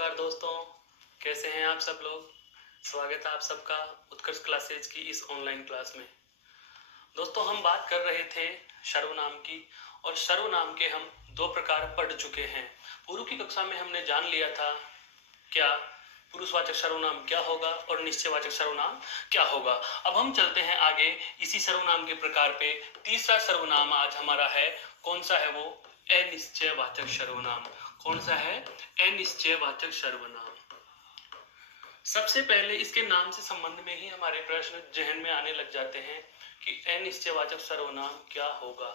नमस्कार दोस्तों, कैसे हैं आप सब लोग। स्वागत है आप सबका उत्कर्ष क्लासेज की इस ऑनलाइन क्लास में। दोस्तों, हम बात कर रहे थे सर्वनाम की, और सर्वनाम के हम दो प्रकार पढ़ चुके हैं। पूर्व की कक्षा में हमने जान लिया था क्या पुरुषवाचक सर्वनाम क्या होगा और निश्चयवाचक सर्वनाम क्या होगा। अब हम चलते हैं आगे इसी सर्वनाम के प्रकार पे। तीसरा सर्वनाम आज हमारा है, कौन सा है वो? अनिश्चयवाचक सर्वनाम। कौन सा है? अनिश्चयवाचक सर्वनाम। सबसे पहले इसके नाम से संबंध में ही हमारे प्रश्न जहन में आने लग जाते हैं कि अनिश्चयवाचक सर्वनाम क्या होगा।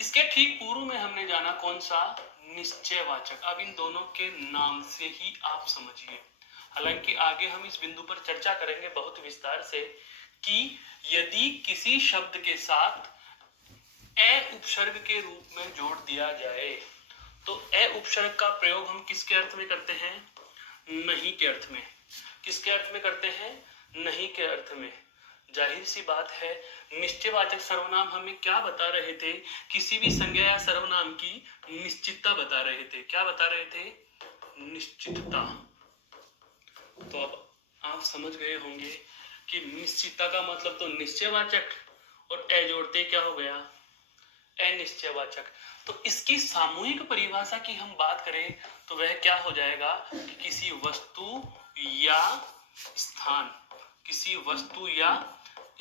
इसके ठीक पूर्व में हमने जाना कौन सा? निश्चयवाचक। अब इन दोनों के नाम से ही आप समझिए, हालांकि आगे हम इस बिंदु पर चर्चा करेंगे बहुत विस्तार से कि यदि किसी शब्द के साथ अ उपसर्ग के रूप में जोड़ दिया जाए तो अ उपसर्ग का प्रयोग हम किसके अर्थ में करते हैं? नहीं के अर्थ में। किसके अर्थ में करते हैं? नहीं के अर्थ में। जाहिर सी बात है, निश्चयवाचक सर्वनाम हमें क्या बता रहे थे? किसी भी संज्ञा या सर्वनाम की निश्चितता बता रहे थे। क्या बता रहे थे? निश्चितता। तो अब आप समझ गए होंगे कि निश्चितता का मतलब तो निश्चयवाचक, और अ जोड़ते क्या हो गया? अनिश्चयवाचक। तो इसकी सामूहिक परिभाषा की हम बात करें तो वह क्या हो जाएगा कि किसी वस्तु या स्थान, किसी वस्तु या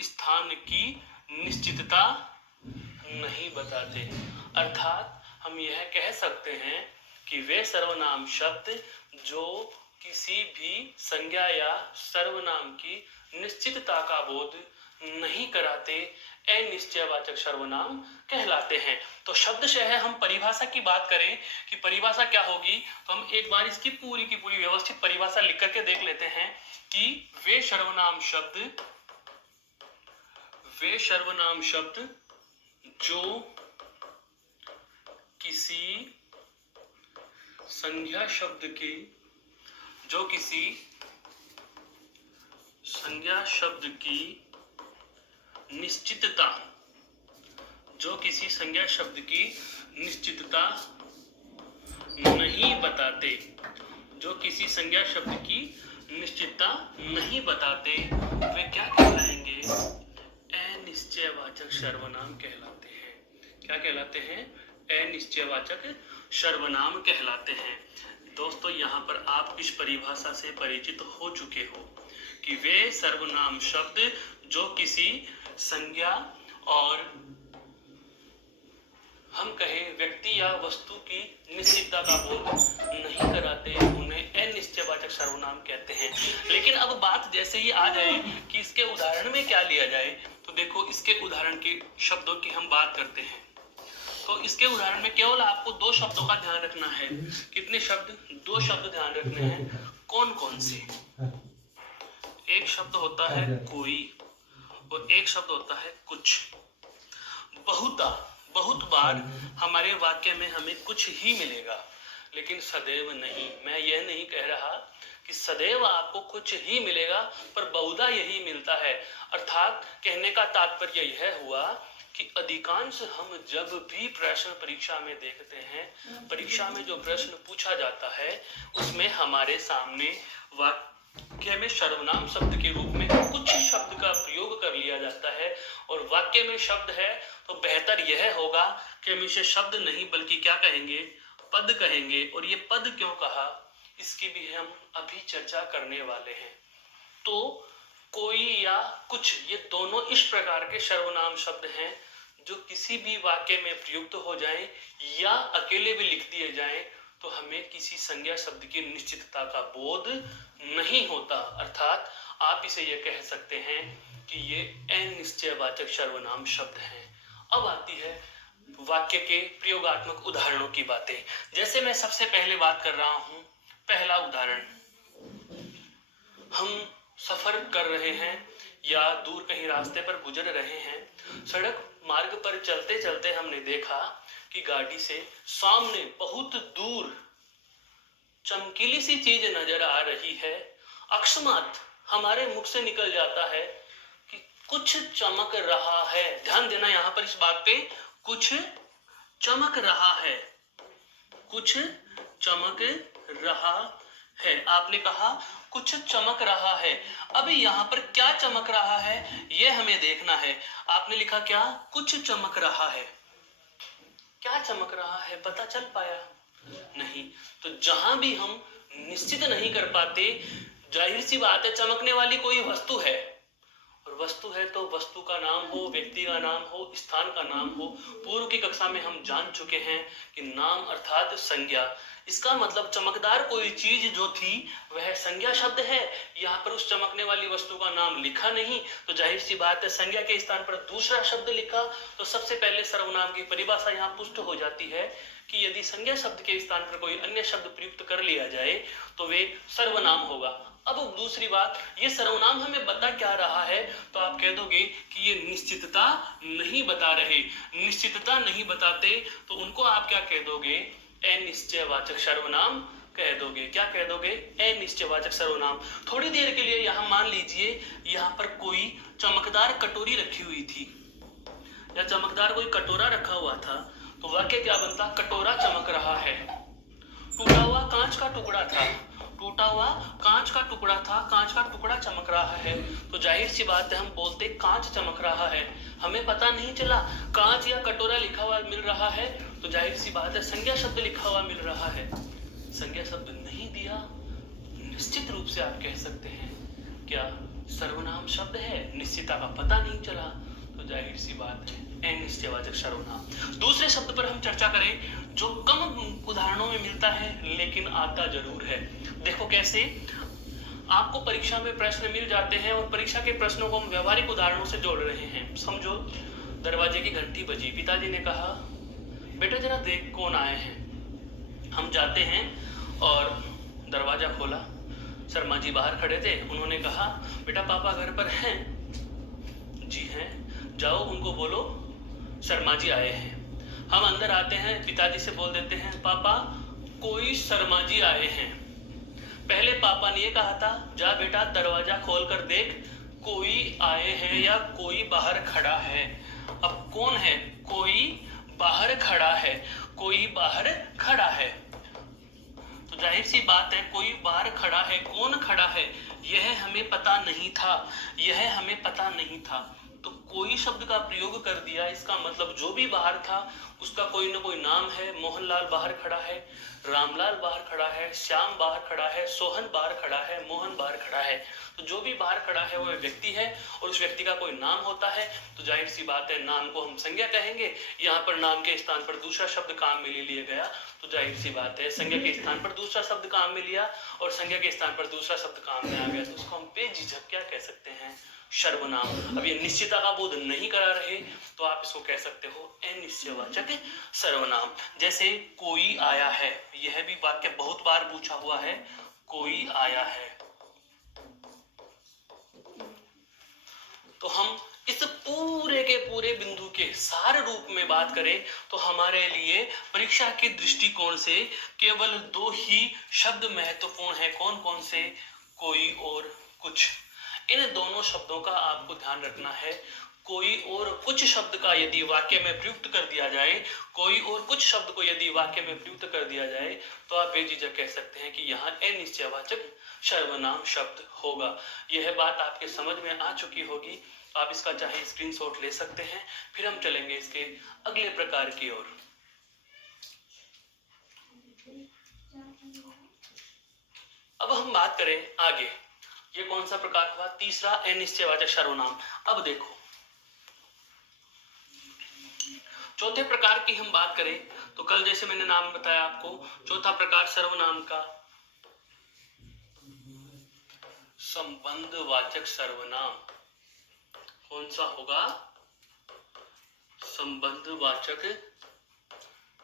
स्थान की निश्चितता नहीं बताते। अर्थात हम यह कह सकते हैं कि वे सर्वनाम शब्द जो किसी भी संज्ञा या सर्वनाम की निश्चितता का बोध नहीं कराते अनिश्चयवाचक सर्वनाम कहलाते हैं। तो शब्दशः हम परिभाषा की बात करें कि परिभाषा क्या होगी, तो हम एक बार इसकी पूरी की पूरी व्यवस्थित परिभाषा लिख करके देख लेते हैं कि वे सर्वनाम शब्द जो किसी संज्ञा शब्द की निश्चितता नहीं बताते, वे क्या कहलाएंगे? अनिश्चयवाचक सर्वनाम कहलाते हैं। क्या कहलाते हैं? अनिश्चयवाचक सर्वनाम कहलाते हैं। दोस्तों, यहाँ पर आप इस परिभाषा से परिचित हो चुके हो कि वे सर्वनाम शब्द जो किसी संज्ञा और हम कहें व्यक्ति या वस्तु की निश्चितता का बोध नहीं कराते, उन्हें अनिश्चयवाचक सर्वनाम कहते हैं। लेकिन अब बात जैसे ही आ जाए कि इसके उदाहरण में क्या लिया जाए, तो देखो इसके उदाहरण के शब्दों की हम बात करते हैं। तो इसके उदाहरण में केवल आपको दो शब्दों का ध्यान रखना है। कितने शब्द? दो शब्द ध्यान रखने हैं। कौन कौन से? एक शब्द होता है कोई, और एक शब्द होता है कुछ। बहुत बार हमारे वाक्य में हमें कुछ ही मिलेगा, लेकिन सदैव नहीं। मैं यह नहीं कह रहा कि सदैव आपको कुछ ही मिलेगा, पर बहुधा यही मिलता है। अर्थात कहने का तात्पर्य यह हुआ कि अधिकांश हम जब भी प्रश्न परीक्षा में देखते हैं, परीक्षा में जो प्रश्न पूछा जाता है उसमें हमारे सामने वाक्य में सर्वनाम शब्द के रूप में कुछ शब्द का प्रयोग कर लिया जाता है, और वाक्य में शब्द है तो बेहतर यह होगा कि हम इसे शब्द नहीं बल्कि क्या कहेंगे? पद कहेंगे। और ये पद क्यों कहा, इसकी भी हम अभी चर्चा करने वाले हैं। तो कोई या कुछ, ये दोनों इस प्रकार के सर्वनाम शब्द हैं जो किसी भी वाक्य में प्रयुक्त हो जाएं या अकेले भी लिख दिए जाएं तो हमें किसी संज्ञा शब्द की निश्चितता का बोध नहीं होता। अर्थात आप इसे यह कह सकते हैं कि ये अनिश्चयवाचक सर्वनाम शब्द हैं। अब आती है वाक्य के प्रयोगात्मक उदाहरणों की बातें। जैसे मैं सबसे पहले बात कर रहा हूं, पहला उदाहरण, हम सफर कर रहे हैं या दूर कहीं रास्ते पर गुजर रहे हैं। सड़क मार्ग पर चलते चलते हमने देखा कि गाड़ी से सामने बहुत दूर चमकीली सी चीज नजर आ रही है। अकस्मात हमारे मुख से निकल जाता है कि कुछ चमक रहा है। ध्यान देना यहाँ पर इस बात पे, कुछ चमक रहा है, कुछ चमक रहा है। आपने कहा कुछ चमक रहा है। अब यहाँ पर क्या चमक रहा है ये हमें देखना है। आपने लिखा क्या, कुछ चमक रहा है। क्या चमक रहा है पता चल पाया नहीं। तो जहां भी हम निश्चित नहीं कर पाते, जाहिर सी बात है चमकने वाली कोई वस्तु है, और वस्तु है तो वस्तु का नाम हो, व्यक्ति का नाम हो, स्थान का नाम हो। पूर्व की कक्षा में हम जान चुके हैं कि नाम अर्थात संज्ञा। इसका मतलब चमकदार कोई चीज जो थी वह संज्ञा शब्द है। यहाँ पर उस चमकने वाली वस्तु का नाम लिखा नहीं, तो जाहिर सी बात है संज्ञा के स्थान पर दूसरा शब्द लिखा। तो सबसे पहले सर्वनाम की परिभाषा यहाँ पुष्ट हो जाती है कि यदि संज्ञा शब्द के स्थान पर कोई अन्य शब्द प्रयुक्त कर लिया जाए तो वे सर्वनाम होगा। अब दूसरी बात, ये सर्वनाम हमें बता क्या रहा है, तो आप कह दोगे कि ये निश्चितता नहीं बता रहे। निश्चितता नहीं बताते तो उनको आप क्या कह दोगे, अनिश्चयवाचक सर्वनाम कह दोगे। क्या कह दोगे, अनिश्चयवाचक सर्वनाम। थोड़ी देर के लिए यहाँ मान लीजिए यहाँ पर कोई चमकदार कटोरी रखी हुई थी या चमकदार कोई कटोरा रखा हुआ था, तो वाक्य क्या बनता, कटोरा चमक रहा है। टूटा हुआ कांच का टुकड़ा था, टूटा हुआ कांच का टुकड़ा था, कांच का टुकड़ा चमक रहा है। तो जाहिर सी बात है हम बोलते कांच चमक रहा है। हमें पता नहीं चला कांच या कटोरा लिखा हुआ मिल रहा है, तो जाहिर सी बात है संज्ञा शब्द लिखा हुआ मिल रहा है। संज्ञा शब्द नहीं दिया, निश्चित रूप से आप कह सकते हैं क्या सर्वनाम शब्द है, निश्चितता का पता नहीं चला, तो जाहिर सी बात है अनिश्चयवाचक सर्वनाम। दूसरे शब्द पर हम चर्चा करें जो कम उदाहरणों में मिलता है लेकिन आता जरूर है। देखो कैसे, आपको परीक्षा में प्रश्न मिल जाते हैं और परीक्षा के प्रश्नों को हम व्यवहारिक उदाहरणों से जोड़ रहे हैं। समझो, दरवाजे की घंटी बजी, पिताजी ने कहा बेटा जरा देख कौन आए हैं। हम जाते हैं और दरवाजा खोला, शर्मा जी बाहर खड़े थे। उन्होंने कहा बेटा पापा घर पर हैं। जी हैं, जाओ उनको बोलो शर्मा जी आए हैं। हम अंदर आते हैं, पिताजी से बोल देते हैं पापा कोई शर्मा जी आए हैं। पहले पापा ने ये कहा था जा बेटा दरवाजा खोल कर देख कोई आए हैं या कोई बाहर खड़ा है। अब कौन है, कोई बाहर खड़ा है, कोई बाहर खड़ा है। तो जाहिर सी बात है कोई बाहर खड़ा है, कौन खड़ा है यह हमें पता नहीं था, यह हमें पता नहीं था। तो कोई शब्द का प्रयोग कर दिया, इसका मतलब जो भी बाहर था उसका कोई ना कोई नाम है। मोहनलाल बाहर खड़ा है, रामलाल बाहर खड़ा है, श्याम बाहर खड़ा है, सोहन बाहर खड़ा है, मोहन बाहर खड़ा है। तो जो भी बाहर खड़ा है वह व्यक्ति है और उस व्यक्ति का कोई नाम होता है। तो जाहिर सी बात है नाम को हम संज्ञा कहेंगे। यहाँ पर नाम के स्थान पर दूसरा शब्द काम में ले लिया गया, तो जाहिर सी बात है संज्ञा के स्थान पर दूसरा शब्द काम में लिया और संज्ञा के स्थान पर दूसरा शब्द काम में आ गया, तो उसको हम बेझिझक क्या कह सकते हैं, सर्वनाम। अब ये निश्चितता का बोध नहीं करा रहे तो आप इसको कह सकते हो अनिश्चयवाचक सर्वनाम। जैसे कोई आया है, यह भी वाक्य बहुत बार पूछा हुआ है, कोई आया है। तो हम इस पूरे के पूरे बिंदु के सार रूप में बात करें तो हमारे लिए परीक्षा के दृष्टिकोण से केवल दो ही शब्द महत्वपूर्ण है। कौन कौन से, कोई और कुछ। इन दोनों शब्दों का आपको ध्यान रखना है। कोई और कुछ शब्द का यदि वाक्य में प्रयुक्त कर दिया जाए, कोई और कुछ शब्द को यदि वाक्य में प्रयुक्त कर दिया जाए तो आप बेझिझक कह सकते हैं कि यहाँ अनिश्चयवाचक सर्वनाम शब्द होगा। यह बात आपके समझ में आ चुकी होगी। आप इसका चाहे स्क्रीनशॉट ले सकते हैं। फिर हम चलेंगे इसके अगले प्रकार की ओर। अब हम बात करें आगे, ये कौन सा प्रकार हुआ, तीसरा अनिश्चयवाचक सर्वनाम। अब देखो चौथे प्रकार की हम बात करें तो कल जैसे मैंने नाम बताया आपको, चौथा प्रकार सर्वनाम का संबंधवाचक सर्वनाम। कौन सा होगा, संबंधवाचक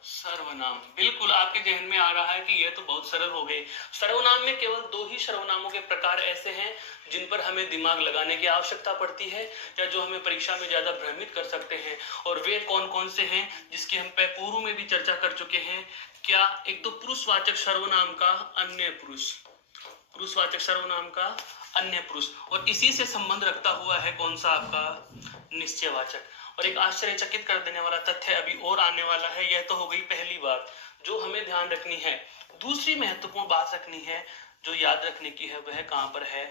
सर्वनाम। बिल्कुल आपके जहन में आ रहा है कि यह तो बहुत सरल हो गए। सर्वनाम में केवल दो ही सर्वनामों के प्रकार ऐसे हैं जिन पर हमें दिमाग लगाने की आवश्यकता पड़ती है या जो हमें परीक्षा में ज्यादा भ्रमित कर सकते हैं। और वे कौन कौन से हैं जिसकी हम पूर्व में भी चर्चा कर चुके हैं। क्या, एक तो पुरुषवाचक सर्वनाम का अन्य पुरुष, पुरुषवाचक सर्वनाम का अन्य पुरुष, और इसी से संबंध रखता हुआ है कौन सा आपका निश्चयवाचक। और एक आश्चर्यचकित कर देने वाला तथ्य अभी और आने वाला है। यह तो हो गई पहली बात जो हमें ध्यान रखनी है। दूसरी महत्वपूर्ण बात रखनी है जो याद रखने की है वह कहाँ पर है,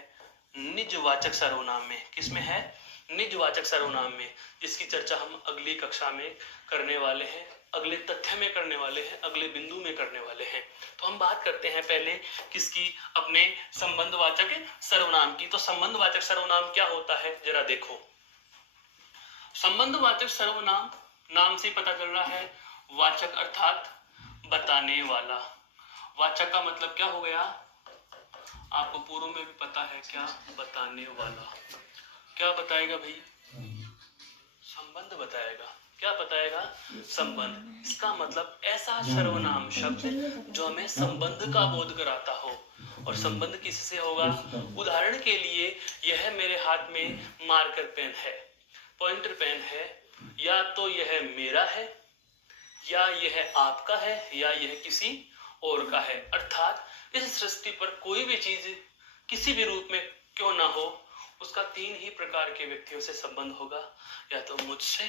निजवाचक सर्वनाम में। किसमें है, निजवाचक सर्वनाम में, जिसकी चर्चा हम अगली कक्षा में करने वाले हैं, अगले तथ्य में करने वाले हैं, अगले बिंदु में करने वाले हैं। तो हम बात करते हैं पहले किसकी, अपने संबंधवाचक सर्वनाम की। तो संबंधवाचक सर्वनाम क्या होता है जरा देखो। संबंधवाचक सर्वनाम नाम से पता चल रहा है, वाचक अर्थात बताने वाला। वाचक का मतलब क्या हो गया, आपको पूर्व में भी पता है, क्या, बताने वाला। क्या बताएगा भाई, संबंध बताएगा। क्या बताएगा, संबंध। इसका मतलब ऐसा सर्वनाम शब्द जो हमें संबंध का बोध कराता हो। और संबंध किससे होगा, उदाहरण के लिए यह मेरे हाथ में मार्कर पेन है, पॉइंटर पेन है, या तो यह मेरा है, या यह आपका है, या यह किसी और का है। अर्थात इस सृष्टि पर कोई भी चीज किसी भी रूप में क्यों ना हो, उसका तीन ही प्रकार के व्यक्तियों से संबंध होगा, या तो मुझसे,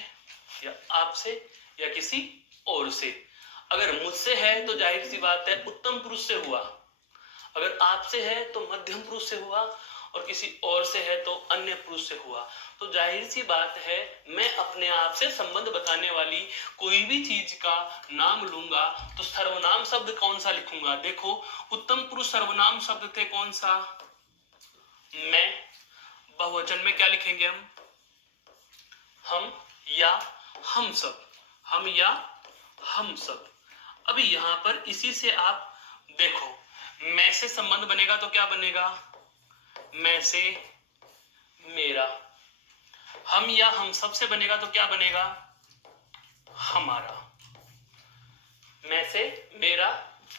या आपसे, या किसी और से। अगर मुझसे है तो जाहिर सी बात है उत्तम पुरुष से हुआ, अगर आपसे है तो मध्यम पुरुष से हुआ, और किसी और से है तो अन्य पुरुष से हुआ। तो जाहिर सी बात है मैं अपने आप से संबंध बताने वाली कोई भी चीज का नाम लूंगा तो सर्वनाम शब्द कौन सा लिखूंगा। देखो उत्तम पुरुष सर्वनाम शब्द थे कौन सा, मैं। बहुवचन में क्या लिखेंगे हम या हम सब, हम या हम सब। अभी यहां पर इसी से आप देखो, मैं से संबंध बनेगा तो क्या बनेगा, मैं से मेरा। हम या हम सब से बनेगा तो क्या बनेगा, हमारा। मैं से मेरा,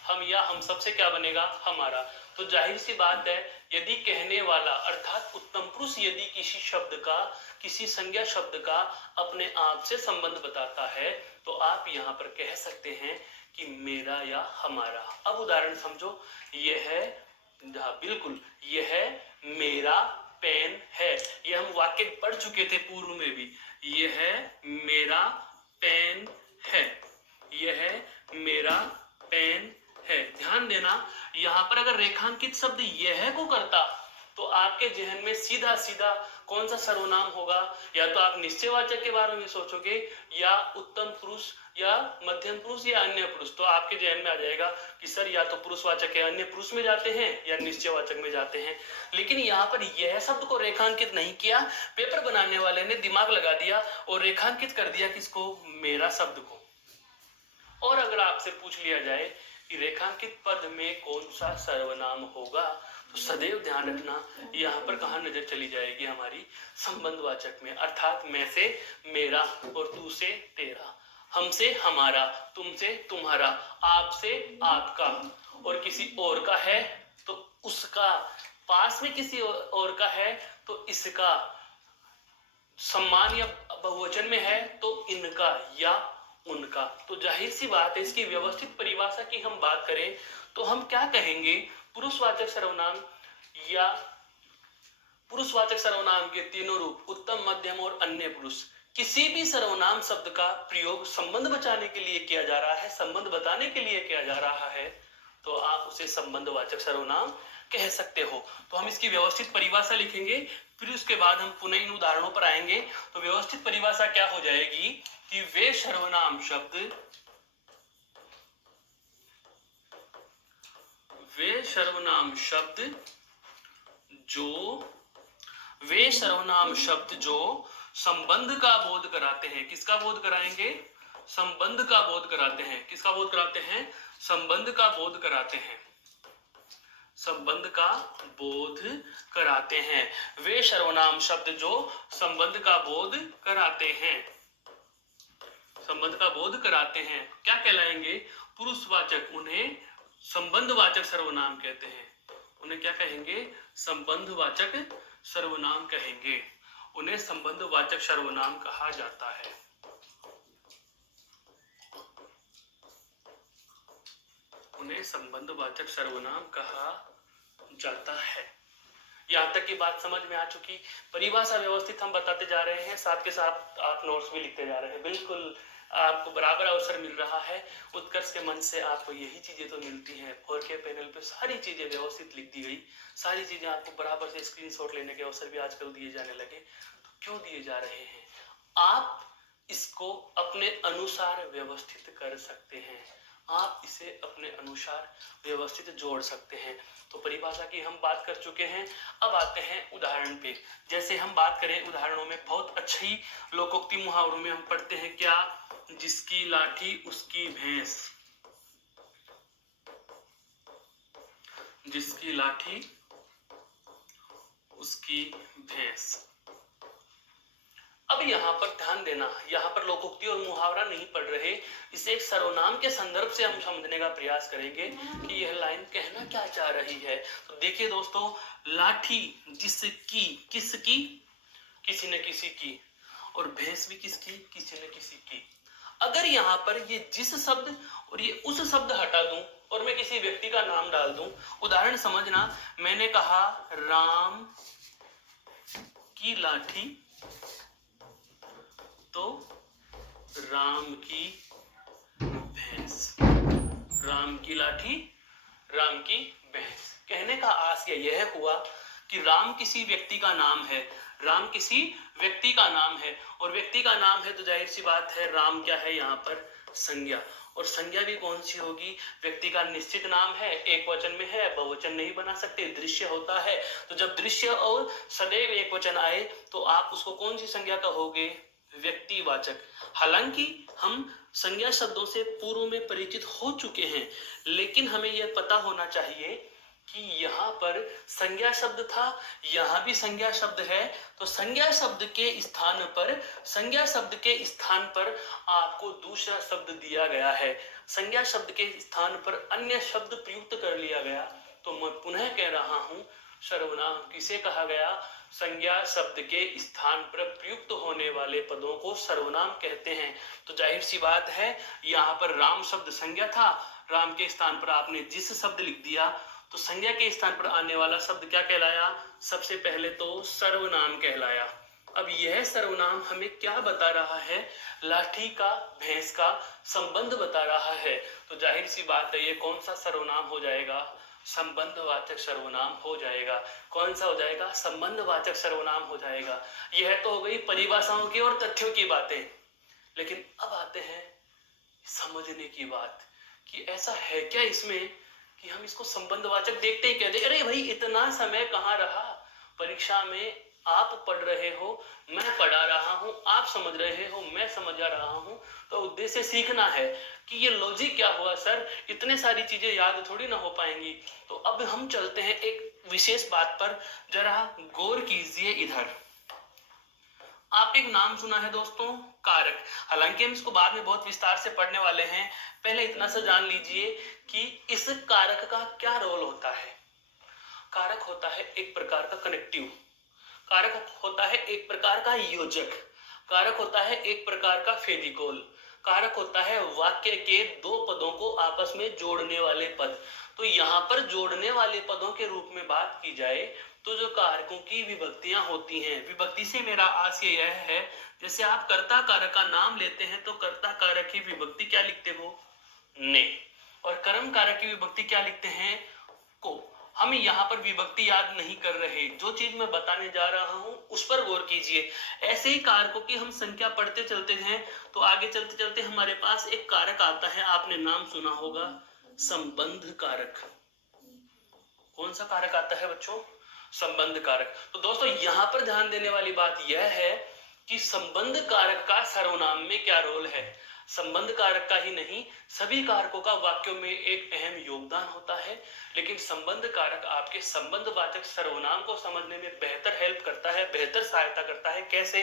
हम या हम सब से क्या बनेगा, हमारा। तो जाहिर सी बात है यदि कहने वाला अर्थात उत्तम पुरुष यदि किसी शब्द का, किसी संज्ञा शब्द का अपने आप से संबंध बताता है तो आप यहाँ पर कह सकते हैं कि मेरा या हमारा। अब उदाहरण समझो, यह है, बिल्कुल यह मेरा पेन है, यह हम वाक्य पढ़ चुके थे पूर्व में भी। यह मेरा पेन है, यह मेरा पेन है। ध्यान देना यहाँ पर अगर रेखांकित शब्द यह को करता तो आपके जहन में सीधा सीधा कौन सा सर्वनाम होगा, या तो आप निश्चयवाचक के बारे में सोचोगे, या उत्तम पुरुष, या मध्यम पुरुष, या अन्य पुरुष। तो आपके जहन में आ जाएगा कि सर या तो पुरुषवाचक या अन्य पुरुष में जाते हैं, या निश्चयवाचक में जाते हैं। लेकिन यहाँ पर यह शब्द को रेखांकित नहीं किया, पेपर बनाने वाले ने दिमाग लगा दिया और रेखांकित कर दिया किसको, मेरा शब्द को। और अगर आपसे पूछ लिया जाए कि रेखांकित पद में कौन सा सर्वनाम होगा, तो सदैव ध्यान रखना यहाँ पर कहाँ नजर चली जाएगी हमारी, संबंधवाचक में। अर्थात मैं से मेरा और तू से तेरा, हमसे हमारा, तुमसे तुम्हारा, आपसे आपका, और किसी और का है तो उसका, पास में किसी और का है तो इसका, सम्मान या बहुवचन में है तो इनका या उनका। तो जाहिर सी बात है इसकी व्यवस्थित परिभाषा की हम बात करें तो हम क्या कहेंगे, पुरुषवाचक सर्वनाम या पुरुषवाचक सर्वनाम के तीनों रूप उत्तम, मध्यम और अन्य पुरुष, किसी भी सर्वनाम शब्द का प्रयोग संबंध बचाने के लिए किया जा रहा है, संबंध बताने के लिए किया जा रहा है, तो आप उसे संबंधवाचक सर्वनाम कह सकते हो। तो हम इसकी व्यवस्थित परिभाषा लिखेंगे, फिर उसके बाद हम पुनः इन उदाहरणों पर आएंगे। तो व्यवस्थित परिभाषा क्या हो जाएगी कि वे सर्वनाम शब्द, वे सर्वनाम शब्द जो संबंध का बोध कराते हैं। किसका बोध कराएंगे, संबंध का बोध कराते हैं। किसका बोध कराते हैं, संबंध का बोध कराते हैं, संबंध का बोध कराते हैं। वे सर्वनाम शब्द जो संबंध का बोध कराते हैं, संबंध का बोध कराते हैं, क्या कहलाएंगे, पुरुषवाचक। उन्हें संबंधवाचक सर्वनाम कहते हैं। उन्हें क्या कहेंगे, संबंधवाचक सर्वनाम कहेंगे। उन्हें संबंधवाचक सर्वनाम कहा जाता है। उन्हें संबंधवाचक सर्वनाम कहा जाता है। यहाँ तक की बात समझ में आ चुकी। परिभाषा व्यवस्थित हम बताते जा रहे हैं, साथ के साथ आप नोट्स भी लिखते जा रहे हैं। बिल्कुल आपको बराबर अवसर मिल रहा है। उत्कर्ष के मंच से आपको यही चीजें तो मिलती हैं। 4K पैनल पे सारी चीजें व्यवस्थित लिख दी गई, सारी चीजें आपको बराबर से स्क्रीनशॉट लेने के अवसर भी आजकल दिए जाने लगे। तो क्यों दिए जा रहे हैं? आप इसको अपने अनुसार व्यवस्थित कर सकते हैं, आप इसे अपने अनुसार व्यवस्थित जोड़ सकते हैं। तो परिभाषा की हम बात कर चुके हैं। अब आते हैं उदाहरण पे। जैसे हम बात करें उदाहरणों में, बहुत अच्छी लोकोक्ति मुहावरों में हम पढ़ते हैं क्या, जिसकी लाठी उसकी भैंस, जिसकी लाठी उसकी भैंस। अब यहाँ पर ध्यान देना, यहाँ पर लोकोक्ति और मुहावरा नहीं पढ़ रहे, इसे एक सर्वनाम के संदर्भ से हम समझने का प्रयास करेंगे कि यह लाइन कहना क्या चाह रही है। तो देखिए दोस्तों, लाठी जिसकी, किसकी, किसी न किसी की, और भैंस भी किसकी, किसी न किसी की। अगर यहाँ पर ये जिस शब्द और ये उस शब्द हटा दूं और मैं किसी व्यक्ति का नाम डाल दूं, उदाहरण समझना, मैंने कहा राम की लाठी, तो राम की भैंस, राम की लाठी, राम की भैंस। कहने का आशय यह हुआ कि राम किसी व्यक्ति का नाम है, राम किसी व्यक्ति का नाम है, और व्यक्ति का नाम है तो जाहिर सी बात है राम क्या है यहाँ पर, संज्ञा। और संज्ञा भी कौन सी होगी, व्यक्ति का निश्चित नाम है, एक वचन में है, बहुवचन नहीं बना सकते, दृश्य होता है। तो जब दृश्य और सदैव एक वचन आए तो आप उसको कौन सी संज्ञा कहोगे, व्यक्तिवाचक। हालांकि हम संज्ञा शब्दों से पूर्व में परिचित हो चुके हैं, लेकिन हमें यह पता होना चाहिए कि यहाँ पर संज्ञा शब्द था, यहाँ भी संज्ञा शब्द है, तो संज्ञा शब्द के स्थान पर, संज्ञा शब्द के स्थान पर आपको दूसरा शब्द दिया गया है, संज्ञा शब्द के स्थान पर अन्य शब्द प्रयुक्त कर लिया गया। तो मैं पुनः कह रहा हूं, सर्वनाम किसे कहा गया, संज्ञा शब्द के स्थान पर प्रयुक्त होने वाले पदों को सर्वनाम कहते हैं। तो जाहिर सी बात है, यहाँ पर राम शब्द संज्ञा था, राम के स्थान पर आपने जिस शब्द लिख दिया, तो संज्ञा के स्थान पर आने वाला शब्द क्या कहलाया, सबसे पहले तो सर्वनाम कहलाया। अब यह सर्वनाम हमें क्या बता रहा है, लाठी का भैंस का संबंध बता रहा है। तो जाहिर सी बात है, ये कौन सा सर्वनाम हो जाएगा, संबंधवाचक सर्वनाम हो जाएगा। कौन सा हो जाएगा, संबंधवाचक सर्वनाम हो जाएगा। यह तो हो गई परिभाषाओं की और तथ्यों की बातें, लेकिन अब आते हैं समझने की बात कि ऐसा है क्या इसमें कि हम इसको संबंधवाचक देखते ही कह दे, अरे भाई इतना समय कहाँ रहा, परीक्षा में आप पढ़ रहे हो, मैं पढ़ा रहा हूं, आप समझ रहे हो, मैं समझा रहा हूं, तो उद्देश्य सीखना है कि ये लॉजिक क्या हुआ सर, इतने सारी चीजें याद थोड़ी ना हो पाएंगी। तो अब हम चलते हैं एक विशेष बात पर, जरा गौर कीजिए इधर। आप एक नाम सुना है दोस्तों, कारक। हालांकि हम इसको बाद में बहुत विस्तार से पढ़ने वाले हैं, पहले इतना सा जान लीजिए कि इस कारक का क्या रोल होता है। कारक होता है एक प्रकार का कनेक्टिव, कारक होता है एक प्रकार का योजक, कारक होता है एक प्रकार का फेविकोल, कारक होता है वाक्य के दो पदों को आपस में जोड़ने वाले पद। तो यहाँ पर जोड़ने वाले पदों के रूप में बात की जाए तो जो कारकों की विभक्तियां होती हैं, विभक्ति से मेरा आशय यह है, जैसे आप कर्ता कारक का नाम लेते हैं तो कर्ता कारक की विभक्ति क्या लिखते हो, ने, और कर्म कारक की विभक्ति क्या लिखते हैं, को। हम यहाँ पर विभक्ति याद नहीं कर रहे, जो चीज मैं बताने जा रहा हूं उस पर गौर कीजिए। ऐसे ही कारकों की हम संख्या पढ़ते चलते हैं तो आगे चलते चलते हमारे पास एक कारक आता है, आपने नाम सुना होगा, संबंध कारक। कौन सा कारक आता है बच्चों, संबंध कारक। तो दोस्तों यहाँ पर ध्यान देने वाली बात यह है कि संबंध कारक का सर्वनाम में क्या रोल है। संबंध कारक का ही नहीं, सभी कारकों का वाक्यों में एक अहम योगदान होता है, लेकिन संबंध कारक आपके संबंधवाचक सर्वनाम को समझने में बेहतर हेल्प करता है, बेहतर सहायता करता है। कैसे,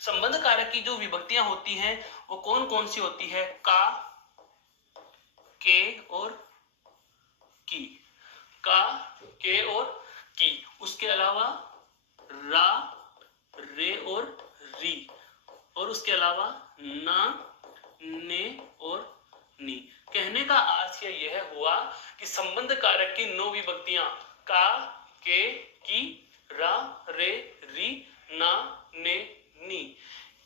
संबंध कारक की जो विभक्तियां होती हैं वो कौन कौन सी होती है, का, के और की, का, के और की, उसके अलावा रा, रे और री, और उसके अलावा ना, ने और नी। कहने का आशय यह हुआ कि संबंध कारक की 9 विभक्तियां, का, के, की, रा, रे, री, ना, ने, नी,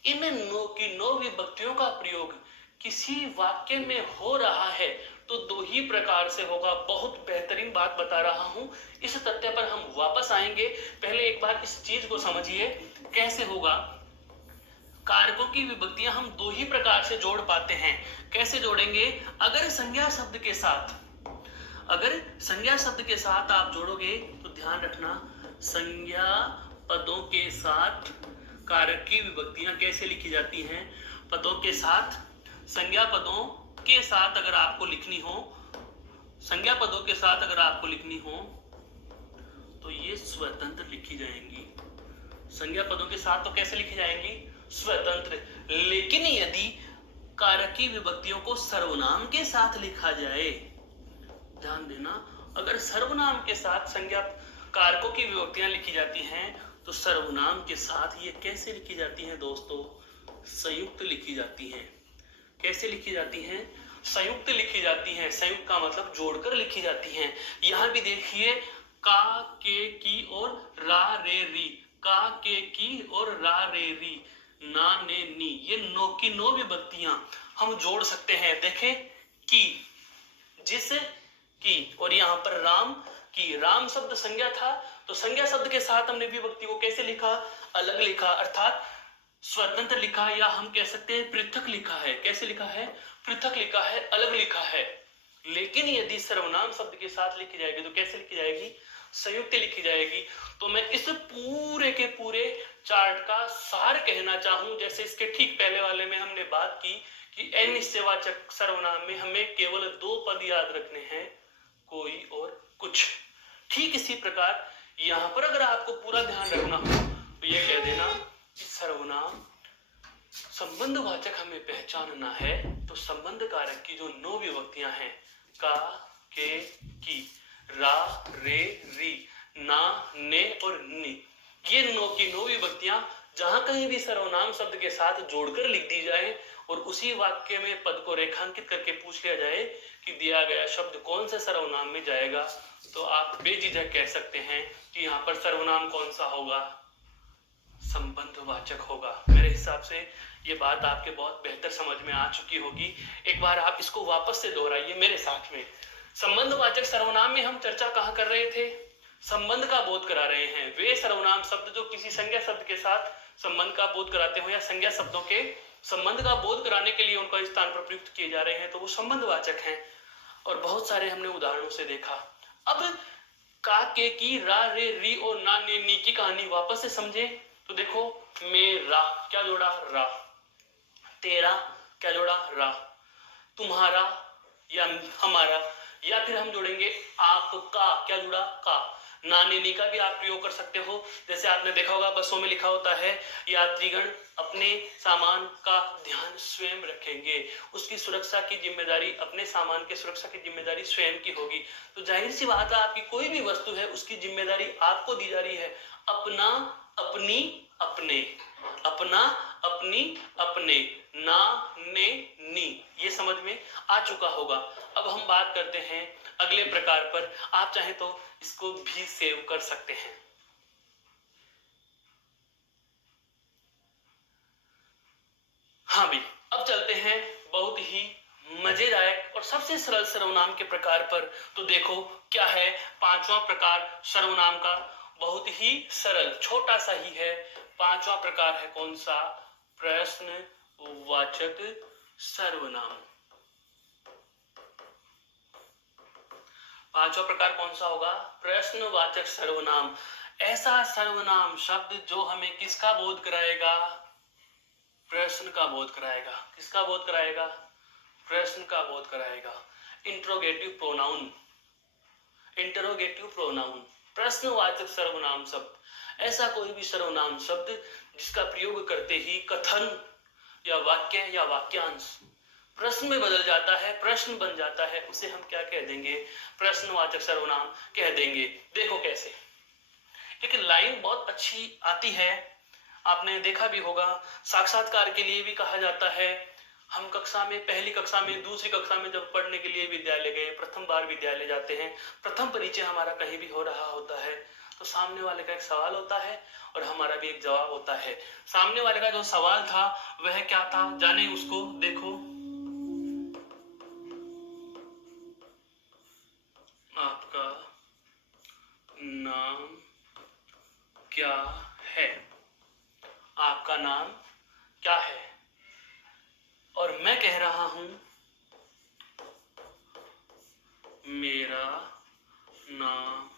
इन 9 की 9 विभक्तियों का प्रयोग किसी वाक्य में हो रहा है तो दो ही प्रकार से होगा। बहुत बेहतरीन बात बता रहा हूं, इस तथ्य पर हम वापस आएंगे। पहले एक बार इस चीज को समझिए कैसे होगा। कारकों की विभक्तियां हम दो ही प्रकार से जोड़ पाते हैं। कैसे जोड़ेंगे? अगर संज्ञा शब्द के साथ, अगर संज्ञा शब्द के साथ आप जोड़ोगे तो ध्यान रखना, संज्ञा पदों के साथ कारक की विभक्तियां कैसे लिखी जाती हैं। पदों के साथ, संज्ञा पदों के साथ अगर आपको लिखनी हो, संज्ञा पदों के साथ अगर आपको लिखनी हो तो ये स्वतंत्र लिखी जाएंगी। संज्ञा पदों के साथ तो कैसे लिखी जाएंगी? स्वतंत्र। लेकिन यदि कारक की विभक्तियों को सर्वनाम के साथ लिखा जाए, ध्यान देना, अगर सर्वनाम के साथ संज्ञा कारकों की विभक्तियां लिखी जाती हैं तो सर्वनाम के साथ ये कैसे लिखी जाती हैं दोस्तों? संयुक्त लिखी जाती हैं। कैसे लिखी जाती हैं? संयुक्त लिखी जाती हैं। संयुक्त का मतलब जोड़कर लिखी जाती हैं। यहां भी देखिए, का, के, की और रा रे री, का, के, की और रा रे री, ना, ने, नी, ये नो की नो विभक्तियां हम जोड़ सकते हैं। देखें, की, जिस की, और यहां पर राम की। राम शब्द संज्ञा था तो संज्ञा शब्द के साथ हमने विभक्ति को कैसे लिखा? अलग लिखा, अर्थात स्वतंत्र लिखा, या हम कह सकते हैं पृथक लिखा है। कैसे लिखा है? पृथक लिखा है, अलग लिखा है। लेकिन यदि सर्वनाम शब्द के साथ लिखी जाएगी तो कैसे लिखी जाएगी? संयुक्त लिखी जाएगी। तो मैं इस पूरे के पूरे चार्ट का सार कहना चाहूं, जैसे इसके ठीक पहले वाले में हमने बात की कि एन निश्चयवाचक सर्वनाम में हमें केवल दो पद याद रखने हैं, कोई और कुछ। ठीक इसी प्रकार यहां पर अगर आपको पूरा ध्यान रखना हो तो यह कह देना कि सर्वनाम संबंधवाचक हमें पहचानना है तो संबंध कारक की जो नौ विभक्तियां हैं, का, के, की, रा, रे, री, ना, ने और नी, ये नो की नो विभक्तियां जहां कहीं भी सर्वनाम शब्द के साथ जोड़कर लिख दी जाए और उसी वाक्य में पद को रेखांकित करके पूछ लिया जाए कि दिया गया शब्द कौन से सर्वनाम में जाएगा, तो आप बेझिझक कह सकते हैं कि यहाँ पर सर्वनाम कौन सा होगा? संबंधवाचक होगा। मेरे हिसाब से ये बात आपके बहुत बेहतर समझ में आ चुकी होगी। एक बार आप इसको वापस से दोहराइए मेरे साथ में। संबंधवाचक सर्वनाम में हम चर्चा कहाँ कर रहे थे? संबंध का बोध करा रहे हैं। वे सर्वनाम शब्द जो किसी संज्ञा शब्द के साथ संबंध का बोध कराते हो या संज्ञा शब्दों के संबंध का बोध कराने के लिए उनका स्थान पर प्रयुक्त किए जा रहे हैं तो वो संबंधवाचक हैं। और बहुत सारे हमने उदाहरणों से देखा। अब का, के, की, रा, रे, री और ना, ने, नी की कहानी वापस से समझे तो देखो, मेरा क्या जोड़ा? रा। तेरा क्या जोड़ा? रा। तुम्हारा या हमारा, या फिर हम जोड़ेंगे आपका, क्या जुड़ा? का। ना, ने, नी का भी आप प्रयोग कर सकते हो। जैसे आपने देखा होगा बसों में लिखा होता है, यात्रीगण अपने सामान का ध्यान स्वयं रखेंगे, उसकी सुरक्षा की जिम्मेदारी, अपने सामान के सुरक्षा की जिम्मेदारी स्वयं की होगी। तो जाहिर सी बात है, आपकी कोई भी वस्तु है उसकी जिम्मेदारी आपको दी जा रही है। अपना, अपनी, अपने, अपना, अपनी, अपने, ना, ने, नी, ये समझ में आ चुका होगा। अब हम बात करते हैं अगले प्रकार पर। आप चाहें तो इसको भी सेव कर सकते हैं। हाँ भाई, अब चलते हैं बहुत ही मजेदायक और सबसे सरल सर्वनाम के प्रकार पर। तो देखो क्या है पांचवा प्रकार सर्वनाम का, बहुत ही सरल, छोटा सा ही है। पांचवा प्रकार है कौन सा? प्रश्नवाचक सर्वनाम। पांचवा प्रकार कौन सा होगा? प्रश्नवाचक सर्वनाम। ऐसा सर्वनाम शब्द जो हमें किसका बोध कराएगा? प्रश्न का बोध कराएगा। किसका बोध कराएगा? प्रश्न का बोध कराएगा। इंट्रोगेटिव प्रोनाउन, इंटरोगेटिव प्रोनाउन, प्रश्नवाचक सर्वनाम शब्द। ऐसा कोई भी सर्वनाम शब्द जिसका प्रयोग करते ही कथन या वाक्य या वाक्यांश प्रश्न में बदल जाता है, प्रश्न बन जाता है, उसे हम क्या कह देंगे? प्रश्नवाचक सर्वनाम कह देंगे। देखो कैसे, एक लाइन बहुत अच्छी आती है, आपने देखा भी होगा, साक्षात्कार के लिए भी कहा जाता है। हम कक्षा में, पहली कक्षा में, दूसरी कक्षा में जब पढ़ने के लिए विद्यालय गए, प्रथम बार विद्यालय जाते हैं, प्रथम परिचय हमारा कहीं भी हो रहा होता है तो सामने वाले का एक सवाल होता है और हमारा भी एक जवाब होता है। सामने वाले का जो सवाल था वह क्या था, जाने उसको। देखो, नाम क्या है? आपका नाम क्या है? और मैं कह रहा हूं मेरा नाम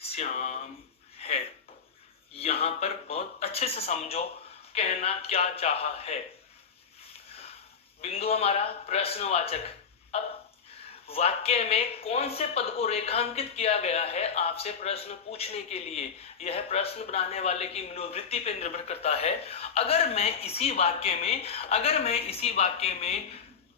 श्याम है। यहां पर बहुत अच्छे से समझो कहना क्या चाहा है। बिंदु हमारा प्रश्नवाचक। अब वाक्य में कौन से पद को रेखांकित किया गया है आपसे प्रश्न पूछने के लिए, यह प्रश्न बनाने वाले की मनोवृत्ति पर निर्भर करता है। अगर मैं इसी वाक्य में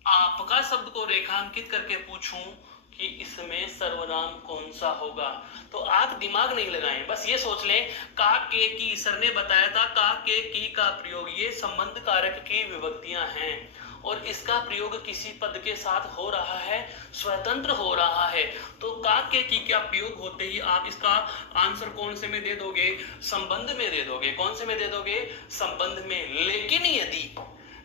आपका शब्द को रेखांकित करके पूछूं कि इसमें सर्वनाम कौन सा होगा, तो आप दिमाग नहीं लगाएं, बस ये सोच लें का, के, की। सर ने बताया था का, के, की का प्रयोग ये संबंध कारक की विभक्तियां हैं और इसका प्रयोग किसी पद के साथ हो रहा है, स्वतंत्र हो रहा है। तो का, के, की का प्रयोग होते ही आप इसका आंसर कौन से में दे दोगे? संबंध में दे दोगे। कौन से में दे दोगे? संबंध में।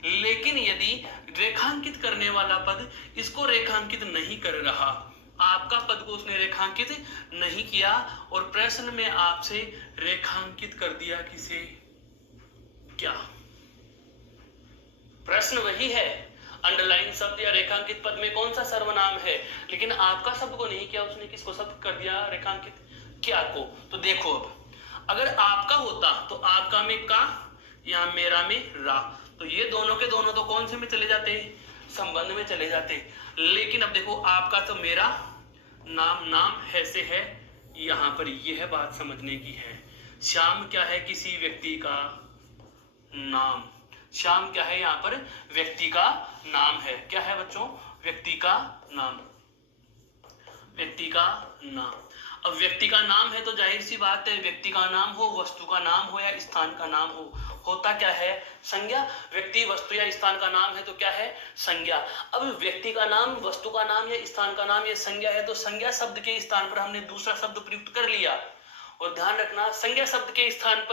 लेकिन यदि रेखांकित करने वाला पद इसको रेखांकित नहीं कर रहा, आपका पद को उसने रेखांकित नहीं किया और प्रश्न में आपसे रेखांकित कर दिया किसे? क्या? प्रश्न वही है, अंडरलाइन शब्द या रेखांकित पद में कौन सा सर्वनाम है, लेकिन आपका शब्द को नहीं किया, उसने किसको शब्द कर दिया रेखांकित? क्या को। तो देखो अब अगर आपका होता तो आपका में का या मेरा में रा, तो ये दोनों के दोनों तो कौन से में चले जाते? संबंध में चले जाते। लेकिन अब देखो आपका तो मेरा नाम है से है, यहां पर यह बात समझने की है। श्याम क्या है? किसी व्यक्ति का नाम। श्याम क्या है? यहां पर व्यक्ति का नाम है। क्या है बच्चों? व्यक्ति का नाम। व्यक्ति का नाम। अब व्यक्ति का नाम है तो जाहिर सी बात है, व्यक्ति का नाम हो, वस्तु का नाम हो या स्थान का नाम हो, होता क्या है? संज्ञा। व्यक्ति, वस्तु या स्थान का नाम है तो क्या है? संज्ञा। अब व्यक्ति का नाम, वस्तु का नाम या स्थान का नाम ये संज्ञा है, तो संज्ञा शब्द के स्थान पर हमने दूसरा शब्द प्रयुक्त कर लिया। और ध्यान रखना, संज्ञा शब्द के स्थान